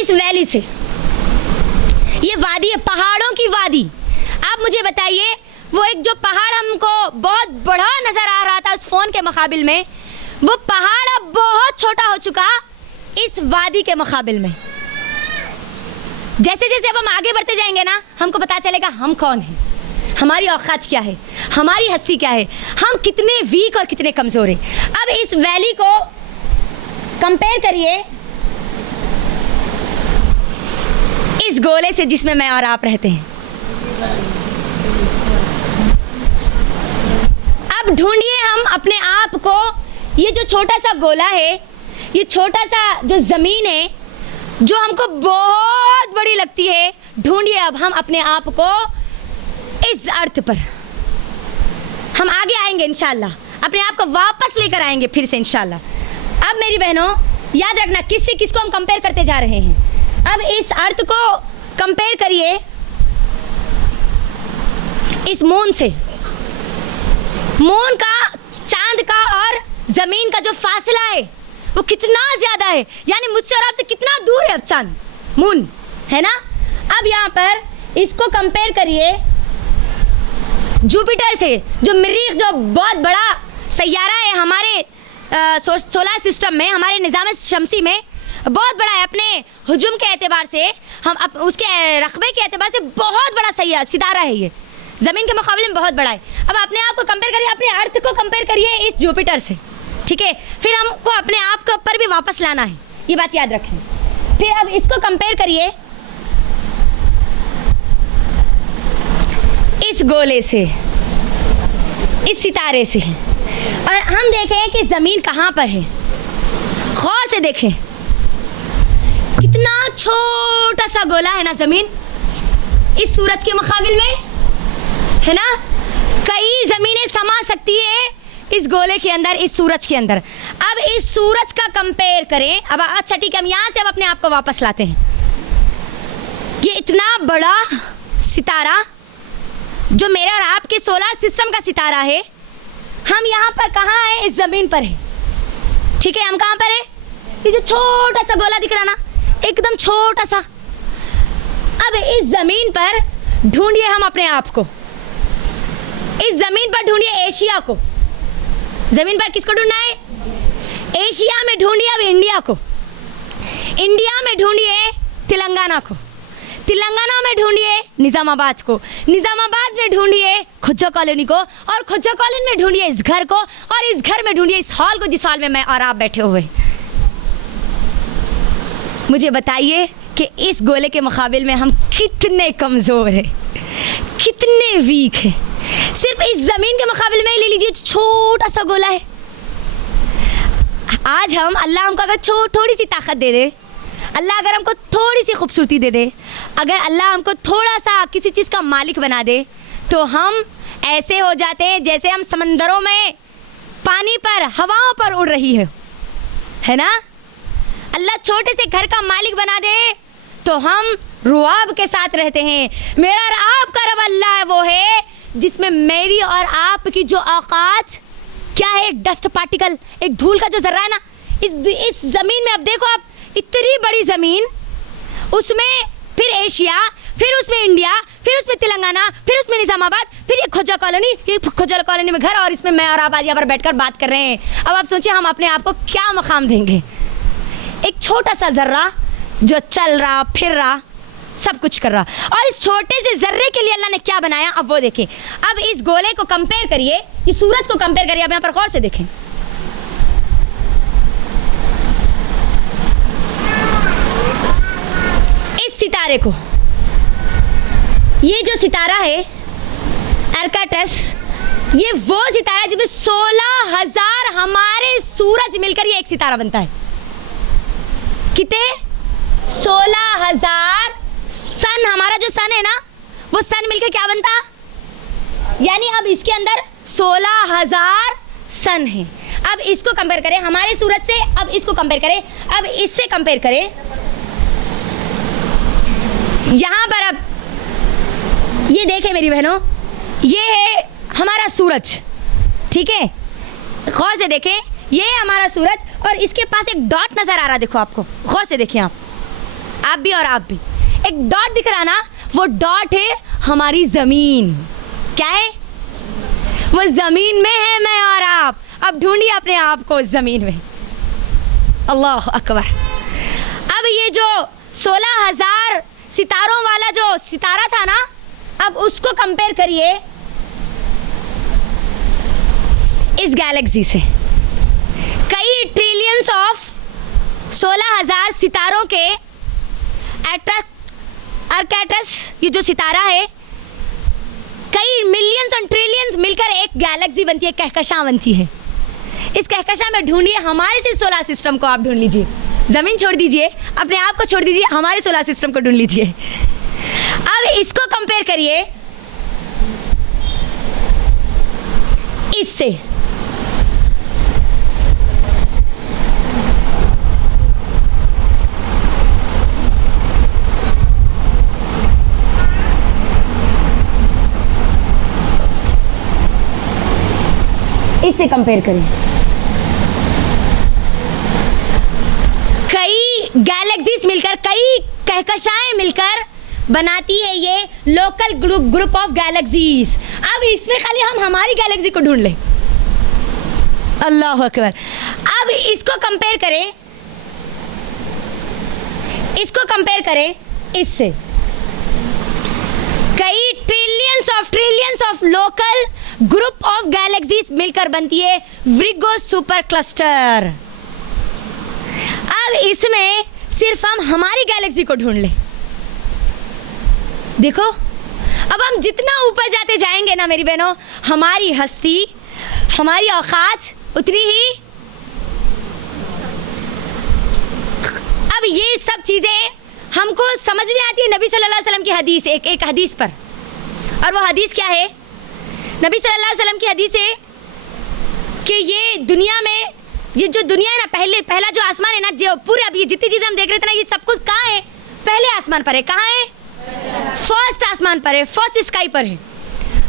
इस वैली से। ये वादी है, पहाड़ों की वादी। आप मुझे बताइए वो एक जो पहाड़ हमको बहुत बड़ा नज़र आ रहा था उस फ़ोन के मुकाबिल में, वो पहाड़ अब बहुत छोटा हो चुका इस वादी के मुकाबिल में। जैसे जैसे अब हम आगे बढ़ते जाएंगे ना, हमको पता चलेगा हम कौन हैं, हमारी औकात क्या है, हमारी हस्ती क्या है, हम कितने वीक और कितने कमज़ोर हैं। अब इस वैली को कंपेयर करिए इस गोले से जिसमें मैं और आप रहते हैं। अब ढूंढिए हम अपने आप को, ये जो छोटा सा गोला है, ये छोटा सा जो ज़मीन है जो हमको बहुत बड़ी लगती है, ढूंढिए अब हम अपने आप को इस अर्थ पर हम आगे आएंगे इंशाल्लाह, अपने आप को वापस लेकर आएंगे फिर से इंशाल्लाह। अब मेरी बहनों याद रखना, किससे किसको हम कंपेयर करते जा रहे हैं। अब इस अर्थ को कंपेयर करिए इस मून से। मून का, चांद का और जमीन का जो फासला है वो कितना ज्यादा है, यानी मुझसे और आपसे कितना दूर है अब चांद, मून, है ना। अब यहाँ पर इसको कंपेयर करिए जुपिटर से, जो मरीख, जो बहुत बड़ा सैयारा है हमारे सोलर सिस्टम में, हमारे निज़ाम शमसी में बहुत बड़ा है। अपने हुजूम के एतबार से, हम उसके रकबे के एतबार से बहुत बड़ा सैयारा सितारा है ये, ज़मीन के मुकाबले में बहुत बड़ा है। अब अपने आप को कंपेयर करिए, अपने अर्थ को कंपेयर करिए इस जुपिटर से, ठीक है। फिर हमको अपने आप के ऊपर भी वापस लाना है, ये बात याद रखें। फिर अब इसको कंपेयर करिए इस गोले से, इस सितारे से, और हम देखें कि ज़मीन कहाँ पर है। गौर से देखें, कितना छोटा सा गोला है ना ज़मीन, इस सूरज के मुकाबिल में, है ना। कई ज़मीनें समा सकती है इस गोले के अंदर, इस सूरज के अंदर। अब इस सूरज का कंपेयर करें। अब अच्छा ठीक है, हम यहाँ से अब अपने आप को वापस लाते हैं। ये इतना बड़ा सितारा जो मेरा और आपके सोलर सिस्टम का सितारा है, हम यहाँ पर कहाँ हैं? इस ज़मीन पर है, ठीक है। हम कहाँ पर है? ये जो छोटा सा गोला दिख रहा ना, एकदम छोटा सा। अब इस ज़मीन पर ढूंढिए हम अपने आप को, इस ज़मीन पर ढूंढिए एशिया को। ज़मीन पर किसको ढूंढना है? एशिया में ढूंढिए अब इंडिया को, इंडिया में ढूंढिए तेलंगाना को, तेलंगाना में ढूंढिए निज़ामाबाद को, निज़ामाबाद में ढूंढिए खुज्जा कॉलोनी को, और खुज्जा कॉलोनी में ढूंढिए इस घर को, और इस घर में ढूंढिए इस हॉल को, जिस हॉल में मैं और आप बैठे हुए। मुझे बताइए कि इस गोले के मुकाबिल में हम कितने कमज़ोर हैं, कितने वीक हैं। सिर्फ इस ज़मीन के मुकाबिले में ले लीजिए, छोटा सा गोला है। आज हम, अल्लाह हमको अगर थोड़ी सी ताकत दे दे, अल्लाह अगर हमको थोड़ी सी खूबसूरती दे दे, अगर अल्लाह हमको थोड़ा सा किसी चीज़ का मालिक बना दे, तो हम ऐसे हो जाते हैं जैसे हम समंदरों में पानी पर, हवाओं पर उड़ रही है ना। अल्लाह छोटे से घर का मालिक बना दे तो हम रुआब के साथ रहते हैं। मेरा और आपका रब अल्लाह वो है जिसमें मेरी और आपकी जो औकात क्या है, एक डस्ट पार्टिकल, एक धूल का जो ज़र्रा है ना, इस ज़मीन में। अब देखो आप, इतनी बड़ी ज़मीन, उसमें फिर एशिया, फिर उसमें इंडिया, फिर उसमें तेलंगाना, फिर उसमें निज़ामाबाद, फिर ये खुज्जा कॉलोनी, ये खुज्जा कॉलोनी में घर, और इसमें मैं और आप आज यहाँ पर बैठकर बात कर रहे हैं। अब आप सोचिए हम अपने आप को क्या मकाम देंगे। एक छोटा सा ज़र्रा जो चल रहा, फिर रहा, सब कुछ कर रहा, और इस छोटे से ज़र्रे के लिए अल्लाह ने क्या बनाया, अब वो देखें। अब इस गोले को कंपेयर करिए, ये सूरज को कंपेयर करिए। अब यहाँ पर गौर से देखें, इस सितारे को, ये जो सितारा है एर्काटस, ये वो सितारा है जिसमें 16,000 हमारे सूरज मिलकर ये एक सितारा बनता है। कितने? 16,000 सन, हमारा जो सन है ना, वो सन मिलकर क्या बनता, यानी अब इसके अंदर 16,000 सन है। अब इसको कंपेयर करें हमारे सूरज से, अब इसको कंपेयर करें, अब इससे कंपेयर करें। यहाँ पर अब ये देखें मेरी बहनों, ये है हमारा सूरज, ठीक है। गौर से देखें, ये है हमारा सूरज, और इसके पास एक डॉट नज़र आ रहा, देखो आपको, गौर से देखें आप भी और आप भी, एक डॉट दिख रहा ना, वो डॉट है हमारी ज़मीन। क्या है? वो ज़मीन में है मैं और आप। अब ढूंढिए अपने आप को ज़मीन में। अल्लाह अकबर। अब ये जो 16,000 सितारों वाला जो सितारा था ना, अब उसको कंपेयर करिए इस गैलेक्सी से। कई ट्रिलियंस ऑफ 16,000 सितारों के एर्काटस, ये जो सितारा है, कई मिलियंस और ट्रिलियंस मिलकर एक गैलेक्सी बनती है, कहकशां बनती है। इस कहकशां में ढूंढिए हमारे से सोलर सिस्टम को, आप ढूंढ लीजिए। ज़मीन छोड़ दीजिए, अपने आप को छोड़ दीजिए, हमारे सोलर सिस्टम को ढूंढ लीजिए। अब इसको कंपेयर करिए इससे। इससे कंपेयर करें। कई गैलेक्सीज मिलकर, कई कहकशाएं मिलकर बनाती है ये लोकल ग्रुप ऑफ गैलेक्सीज। अब इसमें खाली हम हमारी गैलेक्सी को ढूंढ लें। अल्लाह अकबर। अब इसको कंपेयर करें, इसको कंपेयर करें इससे। कई trillions of local group of galaxies मिलकर बनती है विर्गो सुपर क्लस्टर। अब इसमें सिर्फ हम हमारी गैलेक्सी को ढूंढ लें। देखो, अब हम जितना ऊपर जाते जाएंगे ना मेरी बहनों, हमारी हस्ती, हमारी औकात उतनी ही। अब ये सब चीजें हमको समझ में आती है नबी सल्लल्लाहु अलैहि वसल्लम की हदीस, एक हदीस पर। और वो हदीस क्या है? नबी सल्लल्लाहु अलैहि वसल्लम की हदीस है कि ये दुनिया में, ये जो दुनिया है ना, पहला जो आसमान है ना, जो पूरे अभी जितनी चीजें हम देख रहे थे ना, ये सब कुछ कहाँ है? पहले आसमान पर है। कहाँ है? फर्स्ट आसमान पर है, फर्स्ट स्काई पर है।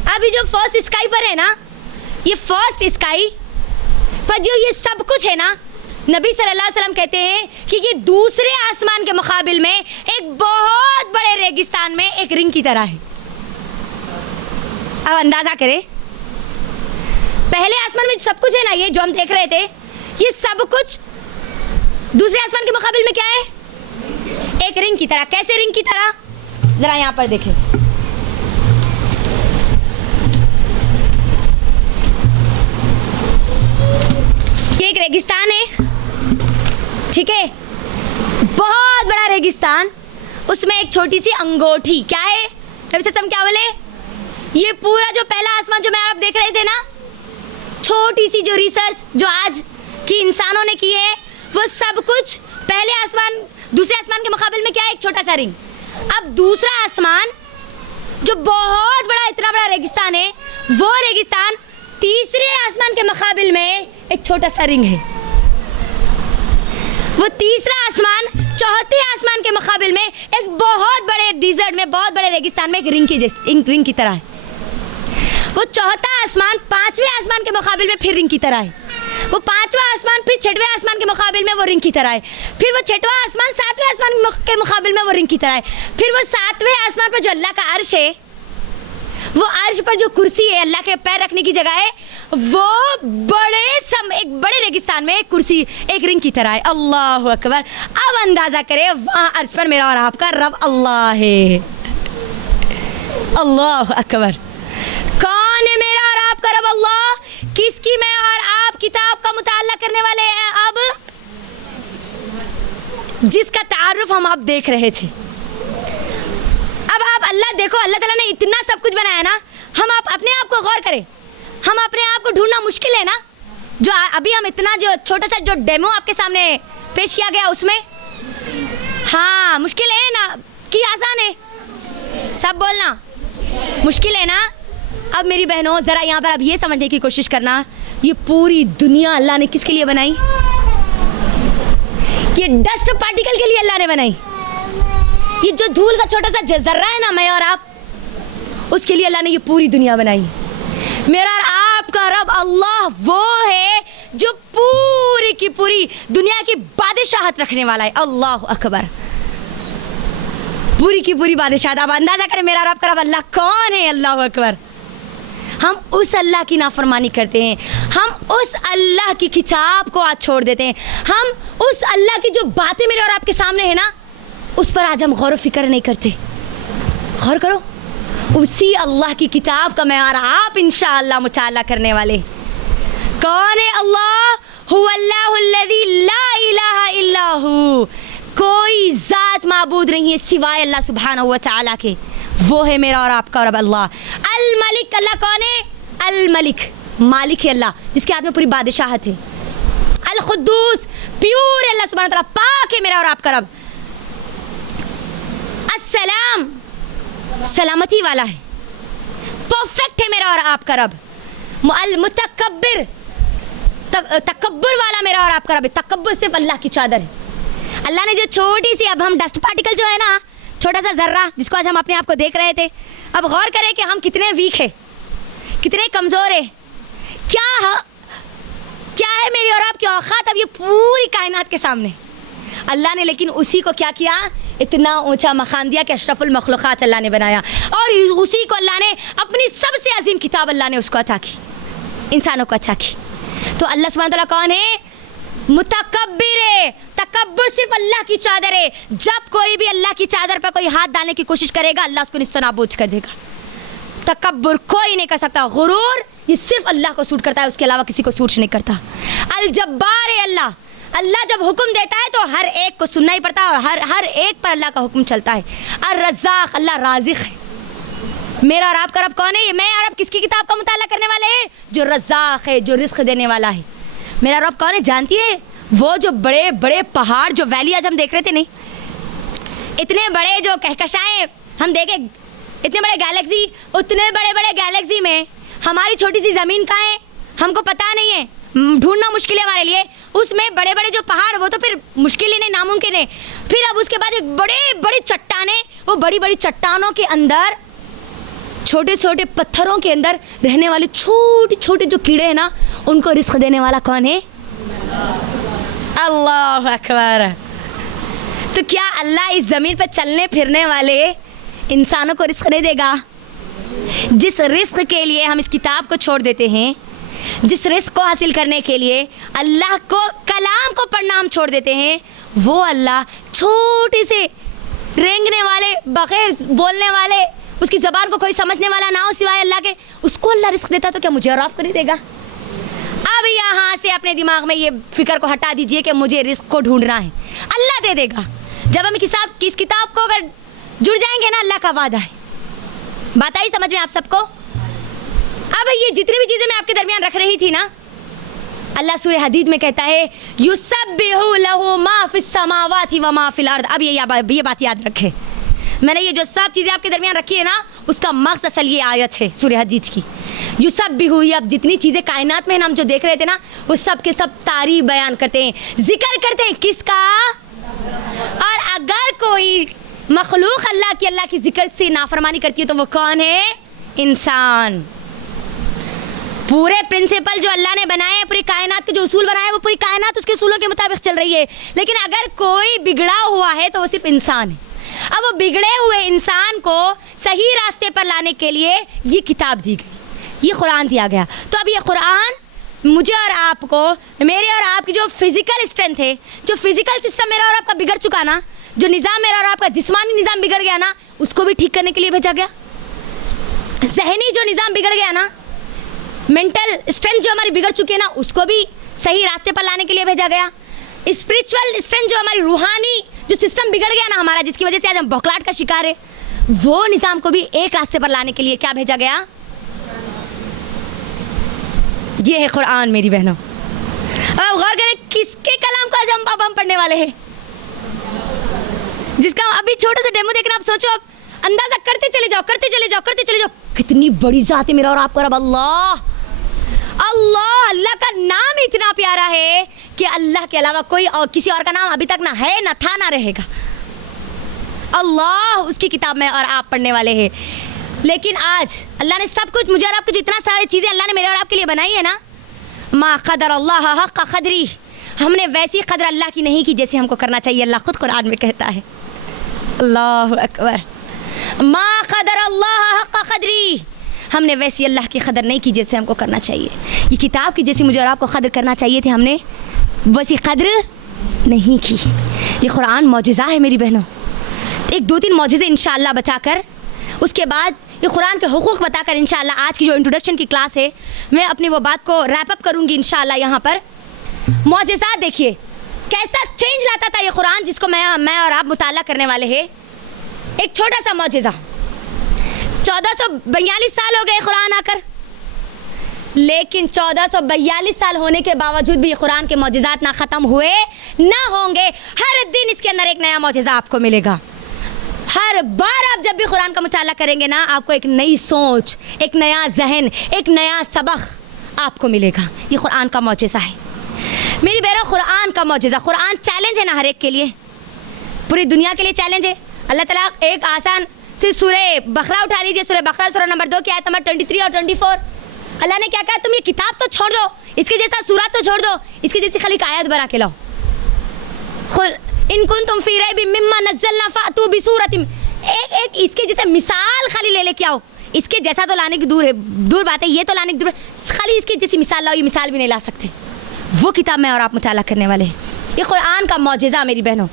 अभी जो फर्स्ट स्काई पर है ना, ये फर्स्ट स्काई पर जो ये सब कुछ है ना, नबी सल्लल्लाहु अलैहि वसल्लम कहते हैं कि ये दूसरे आसमान के मुकाबिल में एक बहुत बड़े रेगिस्तान में एक रिंग की तरह है। अब अंदाजा करें, पहले आसमान में सब कुछ है ना, ये जो हम देख रहे थे, ये सब कुछ दूसरे आसमान के मुकाबिल में क्या है? एक रिंग की तरह। कैसे रिंग की तरह? जरा यहां पर देखें। ये एक रेगिस्तान है, ठीक है, बहुत बड़ा रेगिस्तान, उसमें एक छोटी सी अंगूठी। क्या है? नबी सल्लल्लाहु अलैहि वसल्लम क्या बोले? ये पूरा जो पहला आसमान जो मैं आप देख रहे थे ना, छोटी सी जो रिसर्च जो आज की इंसानों ने की है, वो सब कुछ पहले आसमान दूसरे आसमान के मुकाबिल में क्या है? एक छोटा सा रिंग। अब दूसरा आसमान जो बहुत बड़ा, इतना बड़ा रेगिस्तान है, वो रेगिस्तान तीसरे आसमान के मुकाबिल में एक छोटा सा रिंग है। वो तीसरा आसमान चौथे आसमान के मुकाबिल में एक बहुत बड़े डिजर्ट में, बहुत बड़े रेगिस्तान में एक रिंग की तरह है। वो चौथा आसमान पांचवें आसमान के मुकाबिल में फिर रिंग की तरह है। वो पांचवा आसमान फिर छठवें आसमान के मुकाबिल में वो रिंग की तरह है। फिर वो छठवां आसमान सातवें आसमान के मुकाबिल में वो रिंग की तरह है। फिर वो सातवें आसमान पर जो अल्लाह का अर्श है, वो अर्श पर जो कुर्सी है, अल्लाह के पैर रखने की जगह है, वो एक बड़े रेगिस्तान में एक कुर्सी, एक रिंग की तरह है। अल्लाह अकबर। अब अंदाजा करें, वहाँ अर्श पर मेरा और आपका रब अल्लाह है। अल्लाह अकबर। कौन है मेरा और आपका रब? अल्लाह। किसकी मैं और आप किताब का मुताला करने वाले हैं? अब जिसका तारुफ हम आप देख रहे थे। अब आप अल्लाह देखो, अल्लाह ताला ने इतना सब कुछ बनाया ना, हम आप अपने आप को गौर करें, हम अपने आप को ढूंढना मुश्किल है ना। जो अभी हम इतना जो छोटा सा जो डेमो आपके सामने पेश किया गया उसमें, हाँ मुश्किल है ना कि आसान है? सब बोलना मुश्किल है ना। अब मेरी बहनों ज़रा यहाँ पर अब ये समझने की कोशिश करना, ये पूरी दुनिया अल्लाह ने किसके लिए बनाई? ये डस्ट पार्टिकल के लिए अल्लाह ने बनाई। ये जो धूल का छोटा सा जर्रा है ना, मैं और आप, उसके लिए अल्लाह ने ये पूरी दुनिया बनाई। मेरा और आपका रब अल्लाह वो है जो पूरी की पूरी दुनिया की बादशाहत रखने वाला है। अल्लाह अकबर। पूरी की पूरी बादशाहत। अब अंदाजा करें मेरा और आपका रब अल्लाह कौन है? अल्लाह अकबर। हम उस अल्लाह की नाफरमानी करते हैं, हम उस अल्लाह की किताब को आज छोड़ देते हैं, हम उस अल्लाह की जो बातें मेरे और आपके सामने है ना, उस पर आज हम गौर फिक्र नहीं करते। गौर करो, उसी अल्लाह की किताब का मैं और आप इंशाअल्लाह मुताला करने वाले। कौन है अल्लाह? हुवल्लाहुल्लज़ी ला इलाहा इल्ला हु। कोई ज़ात माबूद नहीं है सिवाय अल्लाह सुब्हानहू व तआला के। वो है मेरा और आपका रब अल्लाह। अल मलिक। अल्लाह कौन है? अल मलिक, मालिक है अल्लाह, जिसके हाथ में पूरी बादशाहत है। अल खुद्दूस, प्योर है अल्लाह सुब्हानहू व तआला, पाक है मेरा और आपका रब। अस्सलाम, सलामती वाला है, परफेक्ट है मेरा और आपका रब। अल मुतकब्बिर, तकब्बुर वाला मेरा और आपका रब है। तकब्बुर सिर्फ अल्लाह की चादर है। अल्लाह ने जो छोटी सी, अब हम डस्ट पार्टिकल जो है ना, छोटा सा जर्रा जिसको आज हम अपने आप को देख रहे थे, अब गौर करें कि हम कितने वीक है, कितने कमज़ोर है, क्या है मेरी और आपकी औकात अब ये पूरी कायनात के सामने। अल्लाह ने लेकिन उसी को क्या किया, इतना ऊंचा मकाम दिया कि अशरफुल मखलूक़ात अल्लाह ने बनाया, और उसी को अल्लाह ने अपनी सबसे अजीम किताब अल्लाह ने उसको अता की, इंसानों को अता की। तो अल्लाह सुब्हानहू तआला कौन है? मुतकब्बिर है। तकब्बुर सिर्फ अल्लाह की चादर है। जब कोई भी अल्लाह की चादर पर कोई हाथ डालने की कोशिश करेगा, अल्लाह उसको निस्तनाबूद कर देगा। तकब्बुर कोई नहीं कर सकता। गुरूर ये सिर्फ अल्लाह को सूट करता है, उसके अलावा किसी को सूट नहीं करता। अल जब्बार है अल्लाह। अल्लाह जब हुक्म देता है तो हर एक को सुनना ही पड़ता है, और हर एक पर अल्लाह का हुक्म चलता है। अर रज़्ज़ाक़, अल्लाह राज़िक़ है। मेरा और आपका रब कौन है? ये मैं और आप किसकी किताब का मुताला करने वाले हैं? जो रज़्ज़ाक़ है, जो रिज़्क़ देने वाला है। मेरा रब कौन है जानती है? वो जो बड़े बड़े पहाड़, जो वैली आज हम देख रहे थे, नहीं इतने बड़े जो कहकशाएं हम देखे, इतने बड़े गैलेक्सी, उतने बड़े बड़े गैलेक्सी में हमारी छोटी सी ज़मीन कहाँ है हमको पता नहीं है, ढूंढना मुश्किल है हमारे लिए। उसमें बड़े बड़े जो पहाड़, वो तो फिर मुश्किल ही नहीं, नामुमकिन है। फिर अब उसके बाद एक बड़े बड़ी चट्टानें, वो बड़ी बड़ी चट्टानों के अंदर, छोटे छोटे पत्थरों के अंदर रहने वाले छोटे छोटे जो कीड़े हैं ना, उनको रिस्क देने वाला कौन है? अल्लाह अकबर। तो क्या अल्लाह इस ज़मीन पर चलने फिरने वाले इंसानों को रिस्क नहीं देगा? जिस रिस्क के लिए हम इस किताब को छोड़ देते हैं, जिस रिस्क को हासिल करने के लिए अल्लाह को, कलाम को पढ़ना हम छोड़ देते हैं, वो अल्लाह छोटे से रेंगने वाले, बगैर बोलने वाले, उसकी ज़बान को कोई समझने वाला ना हो सिवाय अल्लाह के, उसको अल्लाह रिस्क देता तो क्या मुझे और आपको नहीं देगा? अब यहाँ से अपने दिमाग में ये फिक्र को हटा दीजिए कि मुझे रिस्क को ढूंढना है, अल्लाह दे देगा। जब हम इस किताब को अगर जुड़ जाएंगे ना, अल्लाह का वादा है। बात आई समझ में आप सबको? अब ये जितनी भी चीज़ें मैं आपके दरमियान रख रही थी ना, अल्लाह सूरह हदीद में कहता है युसब्बिहु लहू मा फिस समावाति व मा फिल अर्द। अब ये बात याद रखें, मैंने ये जो सब चीज़ें आपके दरमियान रखी है ना, उसका मकसद असल ये आयत है सूरह हदीद की। युसब्बिहु, अब जितनी चीज़ें कायनात में हम जो देख रहे थे ना, वो सब के सब तारीफ बयान करते हैं, जिक्र करते हैं किसका? और अगर कोई मखलूक अल्लाह की जिक्र से नाफरमानी करती है तो वो कौन है? इंसान। पूरे प्रिंसिपल जो अल्लाह ने बनाए हैं, पूरी कायनात के जो उसूल बनाए हैं, वो पूरी कायनात उसके उसूलों के मुताबिक चल रही है। लेकिन अगर कोई बिगड़ा हुआ है तो वो सिर्फ इंसान है। अब वो बिगड़े हुए इंसान को सही रास्ते पर लाने के लिए ये किताब दी गई, ये कुरान दिया गया। तो अब ये कुरान मुझे और आपको, मेरे और आपकी जो फिज़िकल स्ट्रेंथ है, जो फिज़िकल सिस्टम मेरा और आपका बिगड़ चुका ना, जो निज़ाम मेरा और आपका जिस्मानी निज़ाम बिगड़ गया ना, उसको भी ठीक करने के लिए भेजा गया। ज़हनी जो निज़ाम बिगड़ गया ना, मेंटल स्ट्रेंथ जो हमारी बिगड़ चुकी है ना, उसको भी सही रास्ते पर लाने के लिए भेजा गया। स्पिरिचुअल स्ट्रेंथ जो हमारी रूहानी जो सिस्टम बिगड़ गया ना हमारा, जिसकी वजह से आज हम बौखलाहट का शिकार है, वो निज़ाम को भी एक रास्ते पर लाने के लिए क्या भेजा गया? ये है कुरान मेरी बहनों। अब गौर करें किसके कलाम को आज हम पढ़ने वाले हैं, जिसका अभी छोटे से डेमो देखना। आप सोचो, अब अंदाजा करते चले जाओ, करते चले जाओ, करते चले जाओ, कितनी बड़ी ज़ात है मेरा और आपका रब अल्लाह। अल्लाह, अल्लाह का नाम इतना प्यारा है कि अल्लाह के अलावा कोई और किसी और का नाम अभी तक ना है, ना था, ना रहेगा। अल्लाह, उसकी किताब में और आप पढ़ने वाले हैं। लेकिन आज अल्लाह ने सब कुछ, मुझे और आपको जितना सारी चीज़ें अल्लाह ने मेरे और आपके लिए बनाई है ना, मा क़दर अल्लाह हक़ क़द्री, हमने वैसी कदर अल्लाह की नहीं की जैसे हमको करना चाहिए। अल्लाह खुद कुरान में कहता है, अल्लाह अकबर, मा क़दर अल्लाह हक़ क़द्री, हमने वैसी अल्लाह की कदर नहीं की जैसे हमको करना चाहिए। ये किताब की जैसी मुझे और आपको कदर करना चाहिए थी, हमने वैसी कदर नहीं की। ये कुरान मौजिज़ा है मेरी बहनों। एक दो तीन मौजिज़े इंशाअल्लाह बचाकर, उसके बाद ये कुरान के हुकूक़ बताकर इंशाअल्लाह आज की जो इंट्रोडक्शन की क्लास है, मैं अपनी वो बात को रैप अप करूँगी इंशाअल्लाह। यहाँ पर मौजिज़ा देखिए कैसा चेंज लाता था ये कुरान, जिसको मैं और आप मुताला करने वाले हैं। एक छोटा सा मौजिज़ा, 1442 साल हो गए कुरान आकर, लेकिन 1442 साल होने के बावजूद भी ये कुरान के मौजिज़ात ना ख़त्म हुए ना होंगे। हर दिन इसके अंदर एक नया मौजिज़ा आपको मिलेगा। हर बार आप जब भी कुरान का मुताला करेंगे ना, आपको एक नई सोच, एक नया जहन, एक नया सबक आपको मिलेगा। ये कुरान का मौजिज़ा है मेरी बहनों, कुरान का मौजिज़ा। कुरान चैलेंज है ना हर एक के लिए, पूरी दुनिया के लिए चैलेंज है। अल्लाह ताला एक आसान सी सूरह बकरा उठा लीजिए, सूरह बकरा सूरह नंबर 2 की आयत नंबर 23 और 24। अल्लाह ने क्या कहा, तुम ये किताब तो छोड़ दो, इसके जैसा सूरत तो छोड़ दो, इसकी जैसी खाली एक आयत बना के लाओ। इन कुंतुम फी रैबिम मिम्मा नज़्ज़लना फ़अतू बिसूरतिम, एक इसके जैसे मिसाल खाली ले लेके आओ। इसके जैसा तो लाने की दूर बात है, ये तो लाने की दूर है, खाली इसकी जैसी मिसाल लाओ, ये मिसाल भी नहीं ला सकते। वो किताब में और आप मुताला करने वाले हैं। ये कुरान का मौजिज़ा मेरी बहनों।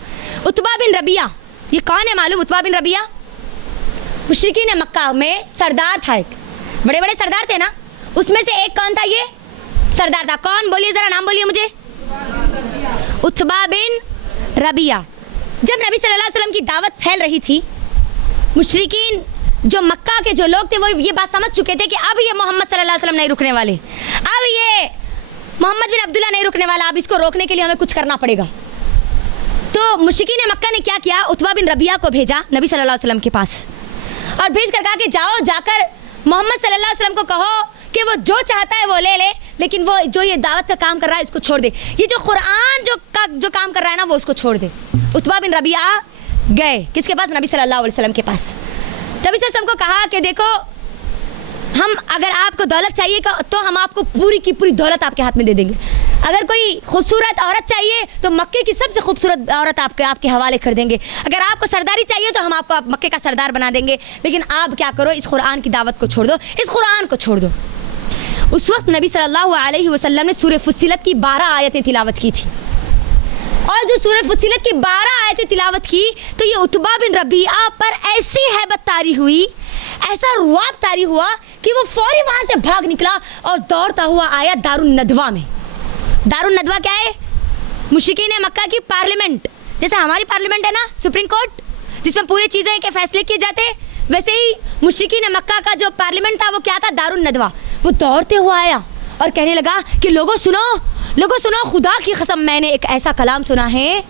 उतबा बिन रबिया, ये कौन है मालूम? उतबा बिन रबिया मुशरिकीन मक्का में सरदार था, एक बड़े बड़े सरदार थे ना, उसमें से एक कौन था? ये सरदार था। कौन? बोलिए ज़रा, नाम बोलिए मुझे। उतबा बिन रबिया। जब नबी सल्लल्लाहु अलैहि वसल्लम की दावत फैल रही थी, मुशरिकीन जो मक्का के जो लोग थे वो ये बात समझ चुके थे कि अब ये मोहम्मद सल्लल्लाहु अलैहि वसल्लम नहीं रुकने वाले, अब ये मोहम्मद बिन अब्दुल्ला नहीं रुकने वाला, अब इसको रोकने के लिए हमें कुछ करना पड़ेगा। तो मुशरिकीन मक्का ने क्या किया, उतबा बिन रबिया को भेजा नबी सल्लल्लाहु अलैहि वसल्लम के पास और भेज कर कहा कि जाओ, जाकर मोहम्मद सल्लल्लाहु अलैहि वसल्लम को कहो कि वो जो चाहता है वो ले ले, लेकिन वो जो ये दावत का काम कर रहा है इसको छोड़ दे, ये जो कुरान जो काम कर रहा है ना वो उसको छोड़ दे। उतबा बिन रबिया गए किसके पास? नबी सल्लल्लाहु अलैहि वसल्लम के पास। नबी सल्लल्लाहु अलैहि वसल्लम को कहा कि देखो, हम अगर आपको दौलत चाहिए तो हम आपको पूरी की पूरी दौलत आपके हाथ में दे देंगे। अगर कोई खूबसूरत औरत चाहिए तो मक्के की सबसे खूबसूरत औरत आपके हवाले कर देंगे। अगर आपको सरदारी चाहिए तो हम आपको मक्के का सरदार बना देंगे, लेकिन आप क्या करो, इस कुरान की दावत को छोड़ दो, इस कुरान को छोड़ दो। उस वक्त नबी सल्लल्लाहु अलैहि वसल्लम ने सूरह फुस्सिलत की 12 आयतें तिलावत की थी, और जो सूरह फुस्सिलत की 12 आयतें तिलावत की तो ये उतबा बिन रबिया पर ऐसी हैबत तारी हुई, ऐसा रुआब तारी हुआ कि वो फौरी वहाँ से भाग निकला और दौड़ता हुआ आया दारुन नदवा में। दारुन नदवा क्या है? मुशरिकीन मक्का की पार्लियामेंट, जैसे हमारी पार्लियामेंट है ना, सुप्रीम कोर्ट, जिसमें पूरी चीज़ें के फैसले किए जाते, वैसे ही मुशरिकीन मक्का का जो पार्लियामेंट था वो क्या था? दारुन नदवा। वो दौड़ते हुआ आया और कहने लगा कि लोगों सुनो, खुदा की कसम मैंने एक ऐसा कलाम सुना है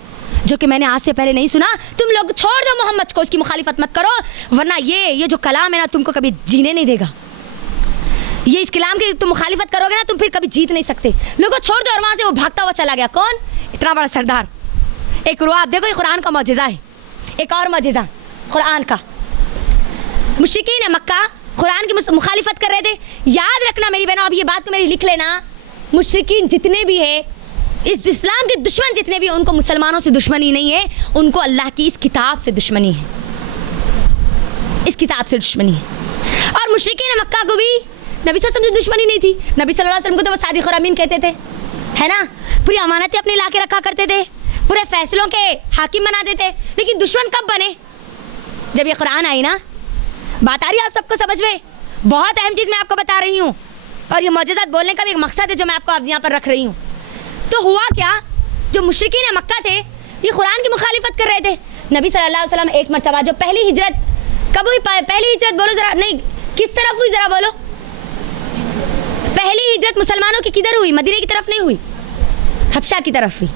जो कि मैंने आज से पहले नहीं सुना। तुम लोग छोड़ दो मोहम्मद को, उसकी मुखालिफत मत करो, वरना ये जो कलाम है ना तुमको कभी जीने नहीं देगा। ये इस कलाम की तुम मुखालिफत करोगे ना तुम फिर कभी जीत नहीं सकते। लोगों छोड़ दो। और वहाँ से वो भागता हुआ चला गया। कौन? इतना बड़ा सरदार। एक रुआब देखो, ये कुरान का मौजिज़ा है। एक और मौजिज़ा कुरान का, मुशरिकीन मक्का कुरान की मुखालिफत कर रहे थे। याद रखना मेरी बहनों, अब ये बात को मेरी लिख लेना, मुशरिकीन जितने भी है, इस इस्लाम के दुश्मन जितने भी हैं, उनको मुसलमानों से दुश्मनी नहीं है, उनको अल्लाह की इस किताब से दुश्मनी है, इस किताब से दुश्मनी है। और मुशरिकीन मक्का को भी नबी सल्लल्लाहु अलैहि वसल्लम से दुश्मनी नहीं थी। नबी सल्लल्लाहु अलैहि वसल्लम को तो वो सादिक और अमीन कहते थे, है ना, पूरी अमानतें अपने ला के रखा करते थे, पूरे फैसलों के हाकिम बनाते थे। लेकिन दुश्मन कब बने? जब ये कुरान आई ना। बात आ रही है आप सबको समझ में? बहुत अहम चीज़ मैं आपको बता रही हूँ, और ये मौजिज़ात बोलने का भी एक मकसद है जो मैं आपको अब यहाँ पर रख रही हूँ। तो हुआ क्या, जो मुशरिकीन मक्का थे ये कुरान की मुखालिफत कर रहे थे। नबी सल्लल्लाहु अलैहि वसल्लम एक मरतबा, जो पहली हिजरत कब हुई? पहली हिजरत बोलो ज़रा, नहीं किस तरफ हुई ज़रा बोलो। पहली हिजरत मुसलमानों की किधर हुई? मदीने की तरफ नहीं हुई, हबशा की तरफ हुई।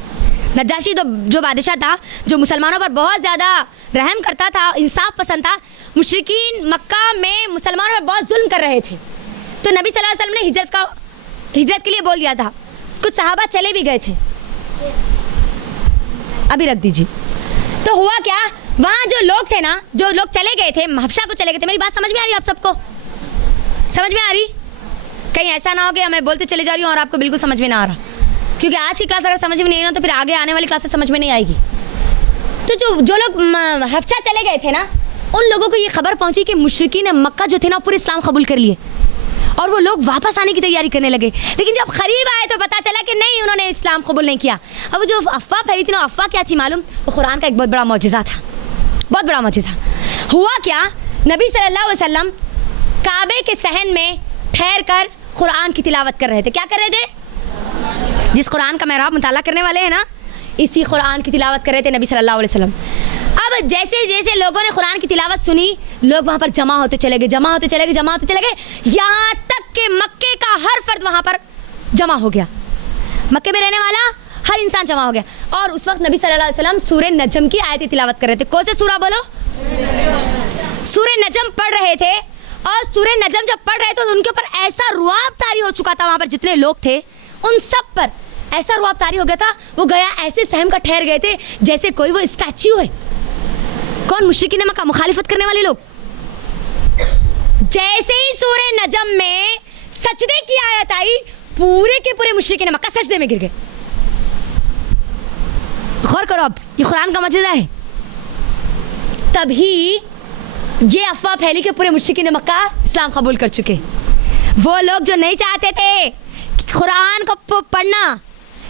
नजाशी जो बादशाह था, जो मुसलमानों पर बहुत ज़्यादा रहम करता था, इंसाफ पसंद था, मुशरिकीन मक्का में मुसलमानों पर बहुत जुल्म कर रहे थे। तो नबी सल्लल्लाहु अलैहि वसल्लम ने हिजरत के लिए बोल दिया था। कुछ सहाबा चले भी गए थे, अभी रख दीजिए। तो हुआ क्या, वहाँ जो लोग थे ना, जो लोग चले गए थे, हबशा को चले गए थे। मेरी बात समझ में आ रही है आप सबको? समझ में आ रही? कहीं ऐसा ना हो कि मैं बोलते चले जा रही हूँ और आपको बिल्कुल समझ में ना आ रहा, क्योंकि आज की क्लास अगर समझ में नहीं ना तो फिर आगे आने वाली क्लासेस समझ में नहीं आएगी। तो जो लोग हबशा चले गए थे ना, उन लोगों को ये खबर पहुंची कि मुशरिकीन मक्का जो थे ना पूरे इस्लाम कबूल कर लिए, और वो लोग वापस आने की तैयारी करने लगे। लेकिन जब करीब आए तो पता चला कि नहीं, उन्होंने इस्लाम कबूल नहीं किया। अब जो अफवाह फैली थी ना, अफवाह क्या थी मालूम? वो कुरान का एक बहुत बड़ा मौजिज़ा था, बहुत बड़ा मौजिज़ा। हुआ क्या, नबी सल्लल्लाहु अलैहि वसल्लम काबे के सहन में ठहर कर कुरान की तिलावत कर रहे थे। क्या कर रहे थे? जिस कुरान का मेहराब मुताला करने वाले हैं ना, इसी कुरान की तिलावत कर रहे थे नबी सल्लल्लाहु अलैहि वसल्लम। अब जैसे जैसे लोगों ने कुरान की तिलावत सुनी, लोग वहाँ पर जमा होते चले गए, यहाँ तक कि मक्के का हर फर्द वहाँ पर जमा हो गया। मक्के में रहने वाला हर इंसान जमा हो गया। और उस वक्त नबी सल्लल्लाहु अलैहि वसल्लम सूरह नजम की आयतें तिलावत कर रहे थे। कौन से सूरा बोलो? सूरह नजम पढ़ रहे थे। और सूरह नजम जब पढ़ रहे थे तो उनके ऊपर ऐसा रुआब तारी हो चुका था, वहाँ पर जितने लोग थे उन सब पर ऐसा रुआब तारी हो गया था, वो गया ऐसे सहम का ठहर गए थे जैसे कोई वो स्टैच्यू है। कौन? मुशरिकीन मक्का, मुखालिफत करने वाले लोग। जैसे ही सूरह नजम में सजदे की आयत आई, पूरे के पूरे मुशरिकीन मक्का सजदे में गिर गए। गौर करो, अब ये कुरान का मौजूदा है। तभी ये अफवाह फैली कि पूरे मुशरिकीन मक्का इस्लाम कबूल कर चुके। वो लोग जो नहीं चाहते थे कुरान को पढ़ना,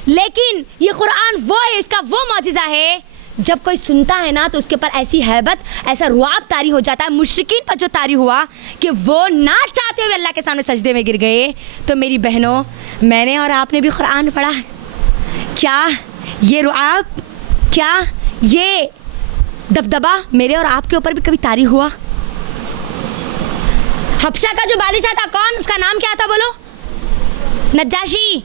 लेकिन ये कुरान वो है, इसका वो मौजूदा है, जब कोई सुनता है ना तो उसके ऊपर ऐसी हैबत, ऐसा रुआब तारी हो जाता है। मुशरिकीन पर जो तारी हुआ कि वो ना चाहते हुए अल्लाह के सामने सजदे में गिर गए। तो मेरी बहनों, मैंने और आपने भी कुरान पढ़ा है, क्या ये रुआब, क्या ये दबदबा मेरे और आपके ऊपर भी कभी तारी हुआ? हबशा का जो बादशाह था, कौन? उसका नाम क्या था बोलो? नज्जाशी।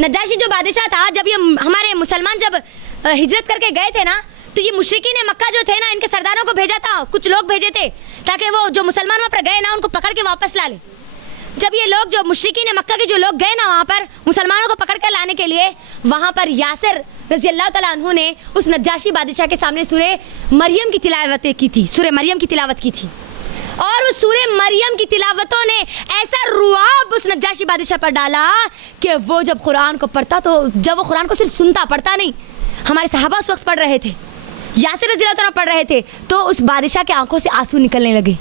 नज्जाशी जो बादशाह था, जब ये हमारे मुसलमान जब हिजरत करके गए थे ना, तो ये मुशरिकीन मक्का जो थे ना, इनके सरदारों को भेजा था, कुछ लोग भेजे थे ताकि वो जो मुसलमान वहाँ पर गए ना उनको पकड़ के वापस ला ले। जब ये लोग जो मुशरिकीन मक्का के जो लोग गए ना वहाँ पर मुसलमानों को पकड़ कर लाने के लिए, वहाँ पर यासिर रज़ी अल्लाह तआला अन्हु ने उस नज्जाशी बादशाह के सामने सूरह मरियम की तिलावत की थी, सूरह मरियम की तिलावत की थी। और उस सूरह मरियम की तिलावतों ने ऐसा रुआब उस नज्जाशी बादशाह पर डाला कि वो जब कुरान को पढ़ता, तो जब वो कुरान को सिर्फ सुनता पढ़ता नहीं, हमारे सहाबा उस वक्त पढ़ रहे थे, यासिर रज़ी अल्लाह तआला पढ़ रहे थे, तो उस बादशाह के आंखों से आंसू निकलने लगे।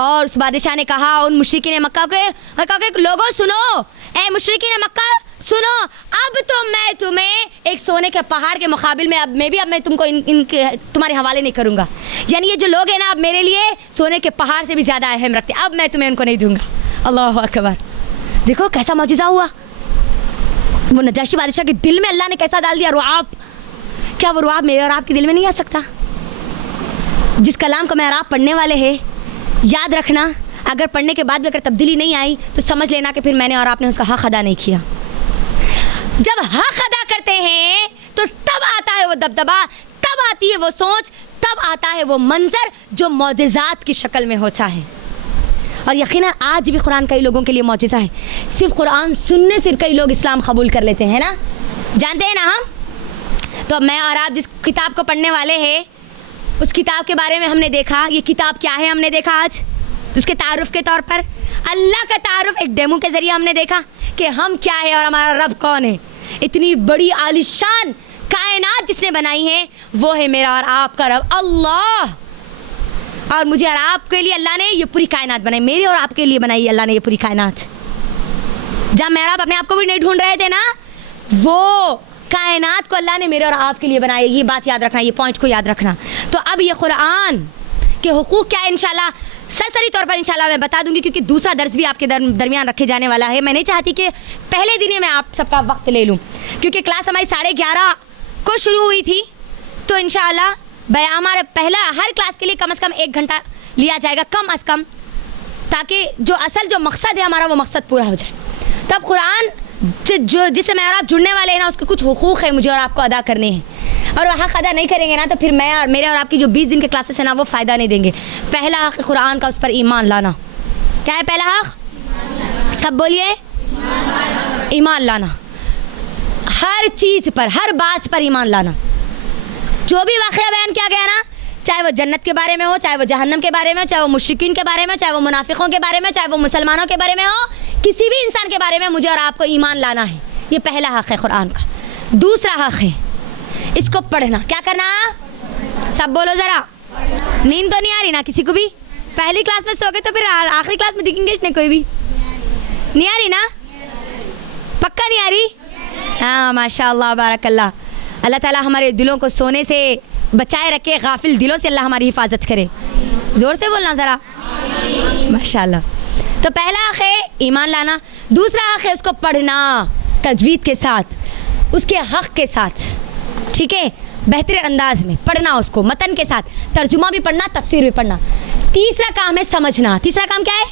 और उस बादशाह ने कहा उन मुशरिकीन मक्का के लोगों, सुनो, ए मुशरिकीन मक्का सुनो, अब तो मैं तुम्हें एक सोने के पहाड़ के मुकाबिल में अब मैं तुमको इनके तुम्हारे हवाले नहीं करूँगा। यानी ये जो लोग हैं ना, अब मेरे लिए सोने के पहाड़ से भी ज़्यादा अहम रखते, अब मैं तुम्हें उनको नहीं दूंगा। अल्लाह अकबर। देखो कैसा मौजज़ा हुआ। वो नज्जाशी बादशाह के दिल में अल्लाह ने कैसा डाल दिया रुआब। क्या वो रुआब मेरे और आपके दिल में नहीं आ सकता? जिस कलाम को मैं और आप पढ़ने वाले हैं, याद रखना, अगर पढ़ने के बाद भी अगर तब्दीली नहीं आई तो समझ लेना कि फिर मैंने और आपने उसका हक अदा नहीं किया। जब हक अदा करते हैं तो तब आता है वो दबदबा, तब आती है वो सोच, तब आता है वो मंजर जो मौजज़ात की शक्ल में होता है। और यकीनन आज भी कुरान कई लोगों के लिए मौजज़ा है। सिर्फ कुरान सुनने से कई लोग इस्लाम कबूल कर लेते हैं ना, जानते हैं ना हम। तो मैं और आप जिस किताब को पढ़ने वाले हैं, उस किताब के बारे में हमने देखा, ये किताब क्या है हमने देखा आज, उसके तारुफ के तौर पर अल्लाह का तारुफ एक डेमो के ज़रिए हमने देखा कि हम क्या है और हमारा रब कौन है। इतनी बड़ी आलिशान कायनात जिसने बनाई है वो है मेरा और आपका रब अल्लाह। और मुझे और आपके लिए अल्लाह ने ये पूरी कायनात बनाई, मेरे और आपके लिए बनाई अल्लाह ने ये पूरी कायनात। जब मेरा आप अपने आप को भी नहीं ढूंढ रहे थे ना, वो कायनात को अल्लाह ने मेरे और आपके लिए बनाई। ये बात याद रखना, ये पॉइंट को याद रखना। तो अब ये कुरान के हुकूक क्या है इंशाल्लाह सरसरी तौर पर इंशाल्लाह मैं बता दूंगी, क्योंकि दूसरा दर्स भी आपके दरमियान रखे जाने वाला है। मैं नहीं चाहती कि पहले दिन ही मैं आप सबका वक्त ले लूं, क्योंकि क्लास हमारी 11:30 को शुरू हुई थी। तो इंशाल्लाह हमारा पहला हर क्लास के लिए कम से कम 1 घंटा लिया जाएगा, कम अज़ कम, ताकि जो असल जो मकसद है हमारा वो मकसद पूरा हो जाए। तब कुरान जो जिससे मैं और आप जुड़ने वाले हैं ना, उसके कुछ हुकूक़ है मुझे और आपको अदा करने हैं, और वह हक़ अदा नहीं करेंगे ना तो फिर मैं और मेरे और आपकी जो 20 दिन के क्लासेस हैं ना वो फ़ायदा नहीं देंगे। पहला हक़ कुरान का, उस पर ईमान लाना। क्या है पहला हक़? सब बोलिए, ईमान लाना। हर चीज़ पर, हर बात पर ईमान लाना। जो भी वाक़या बयान किया गया ना, चाहे वो जन्नत के बारे में हो, चाहे वो जहन्नम के बारे में हो, चाहे वो मुश्रिकीन के बारे में, चाहे वो मुनाफिकों के बारे में, चाहे वो मुसलमानों के बारे में हो, किसी भी इंसान के बारे में मुझे और आपको ईमान लाना है। ये पहला हक़ है कुरान का। दूसरा हक़ है इसको पढ़ना। क्या करना? सब बोलो ज़रा। नींद तो नहीं आ रही ना किसी को भी? पहली क्लास में सो गए तो फिर आखिरी क्लास में दिखेंगे नहीं, कोई भी नहीं आ रही ना? पक्का नहीं आ रही? हाँ माशाअल्लाह बारकल्लाह। अल्लाह ताला हमारे दिलों को सोने से बचाए रखे, गाफिल दिलों से अल्लाह हमारी हिफाजत करे। ज़ोर से बोलना ज़रा, माशाअल्लाह। तो पहला हक़ है ईमान लाना। दूसरा हक़ है उसको पढ़ना तजवीद के साथ, उसके हक़ के साथ, ठीक है, बेहतरीन अंदाज में पढ़ना उसको, मतन के साथ, तर्जुमा भी पढ़ना, तफसीर भी पढ़ना। तीसरा काम है समझना। तीसरा काम क्या है?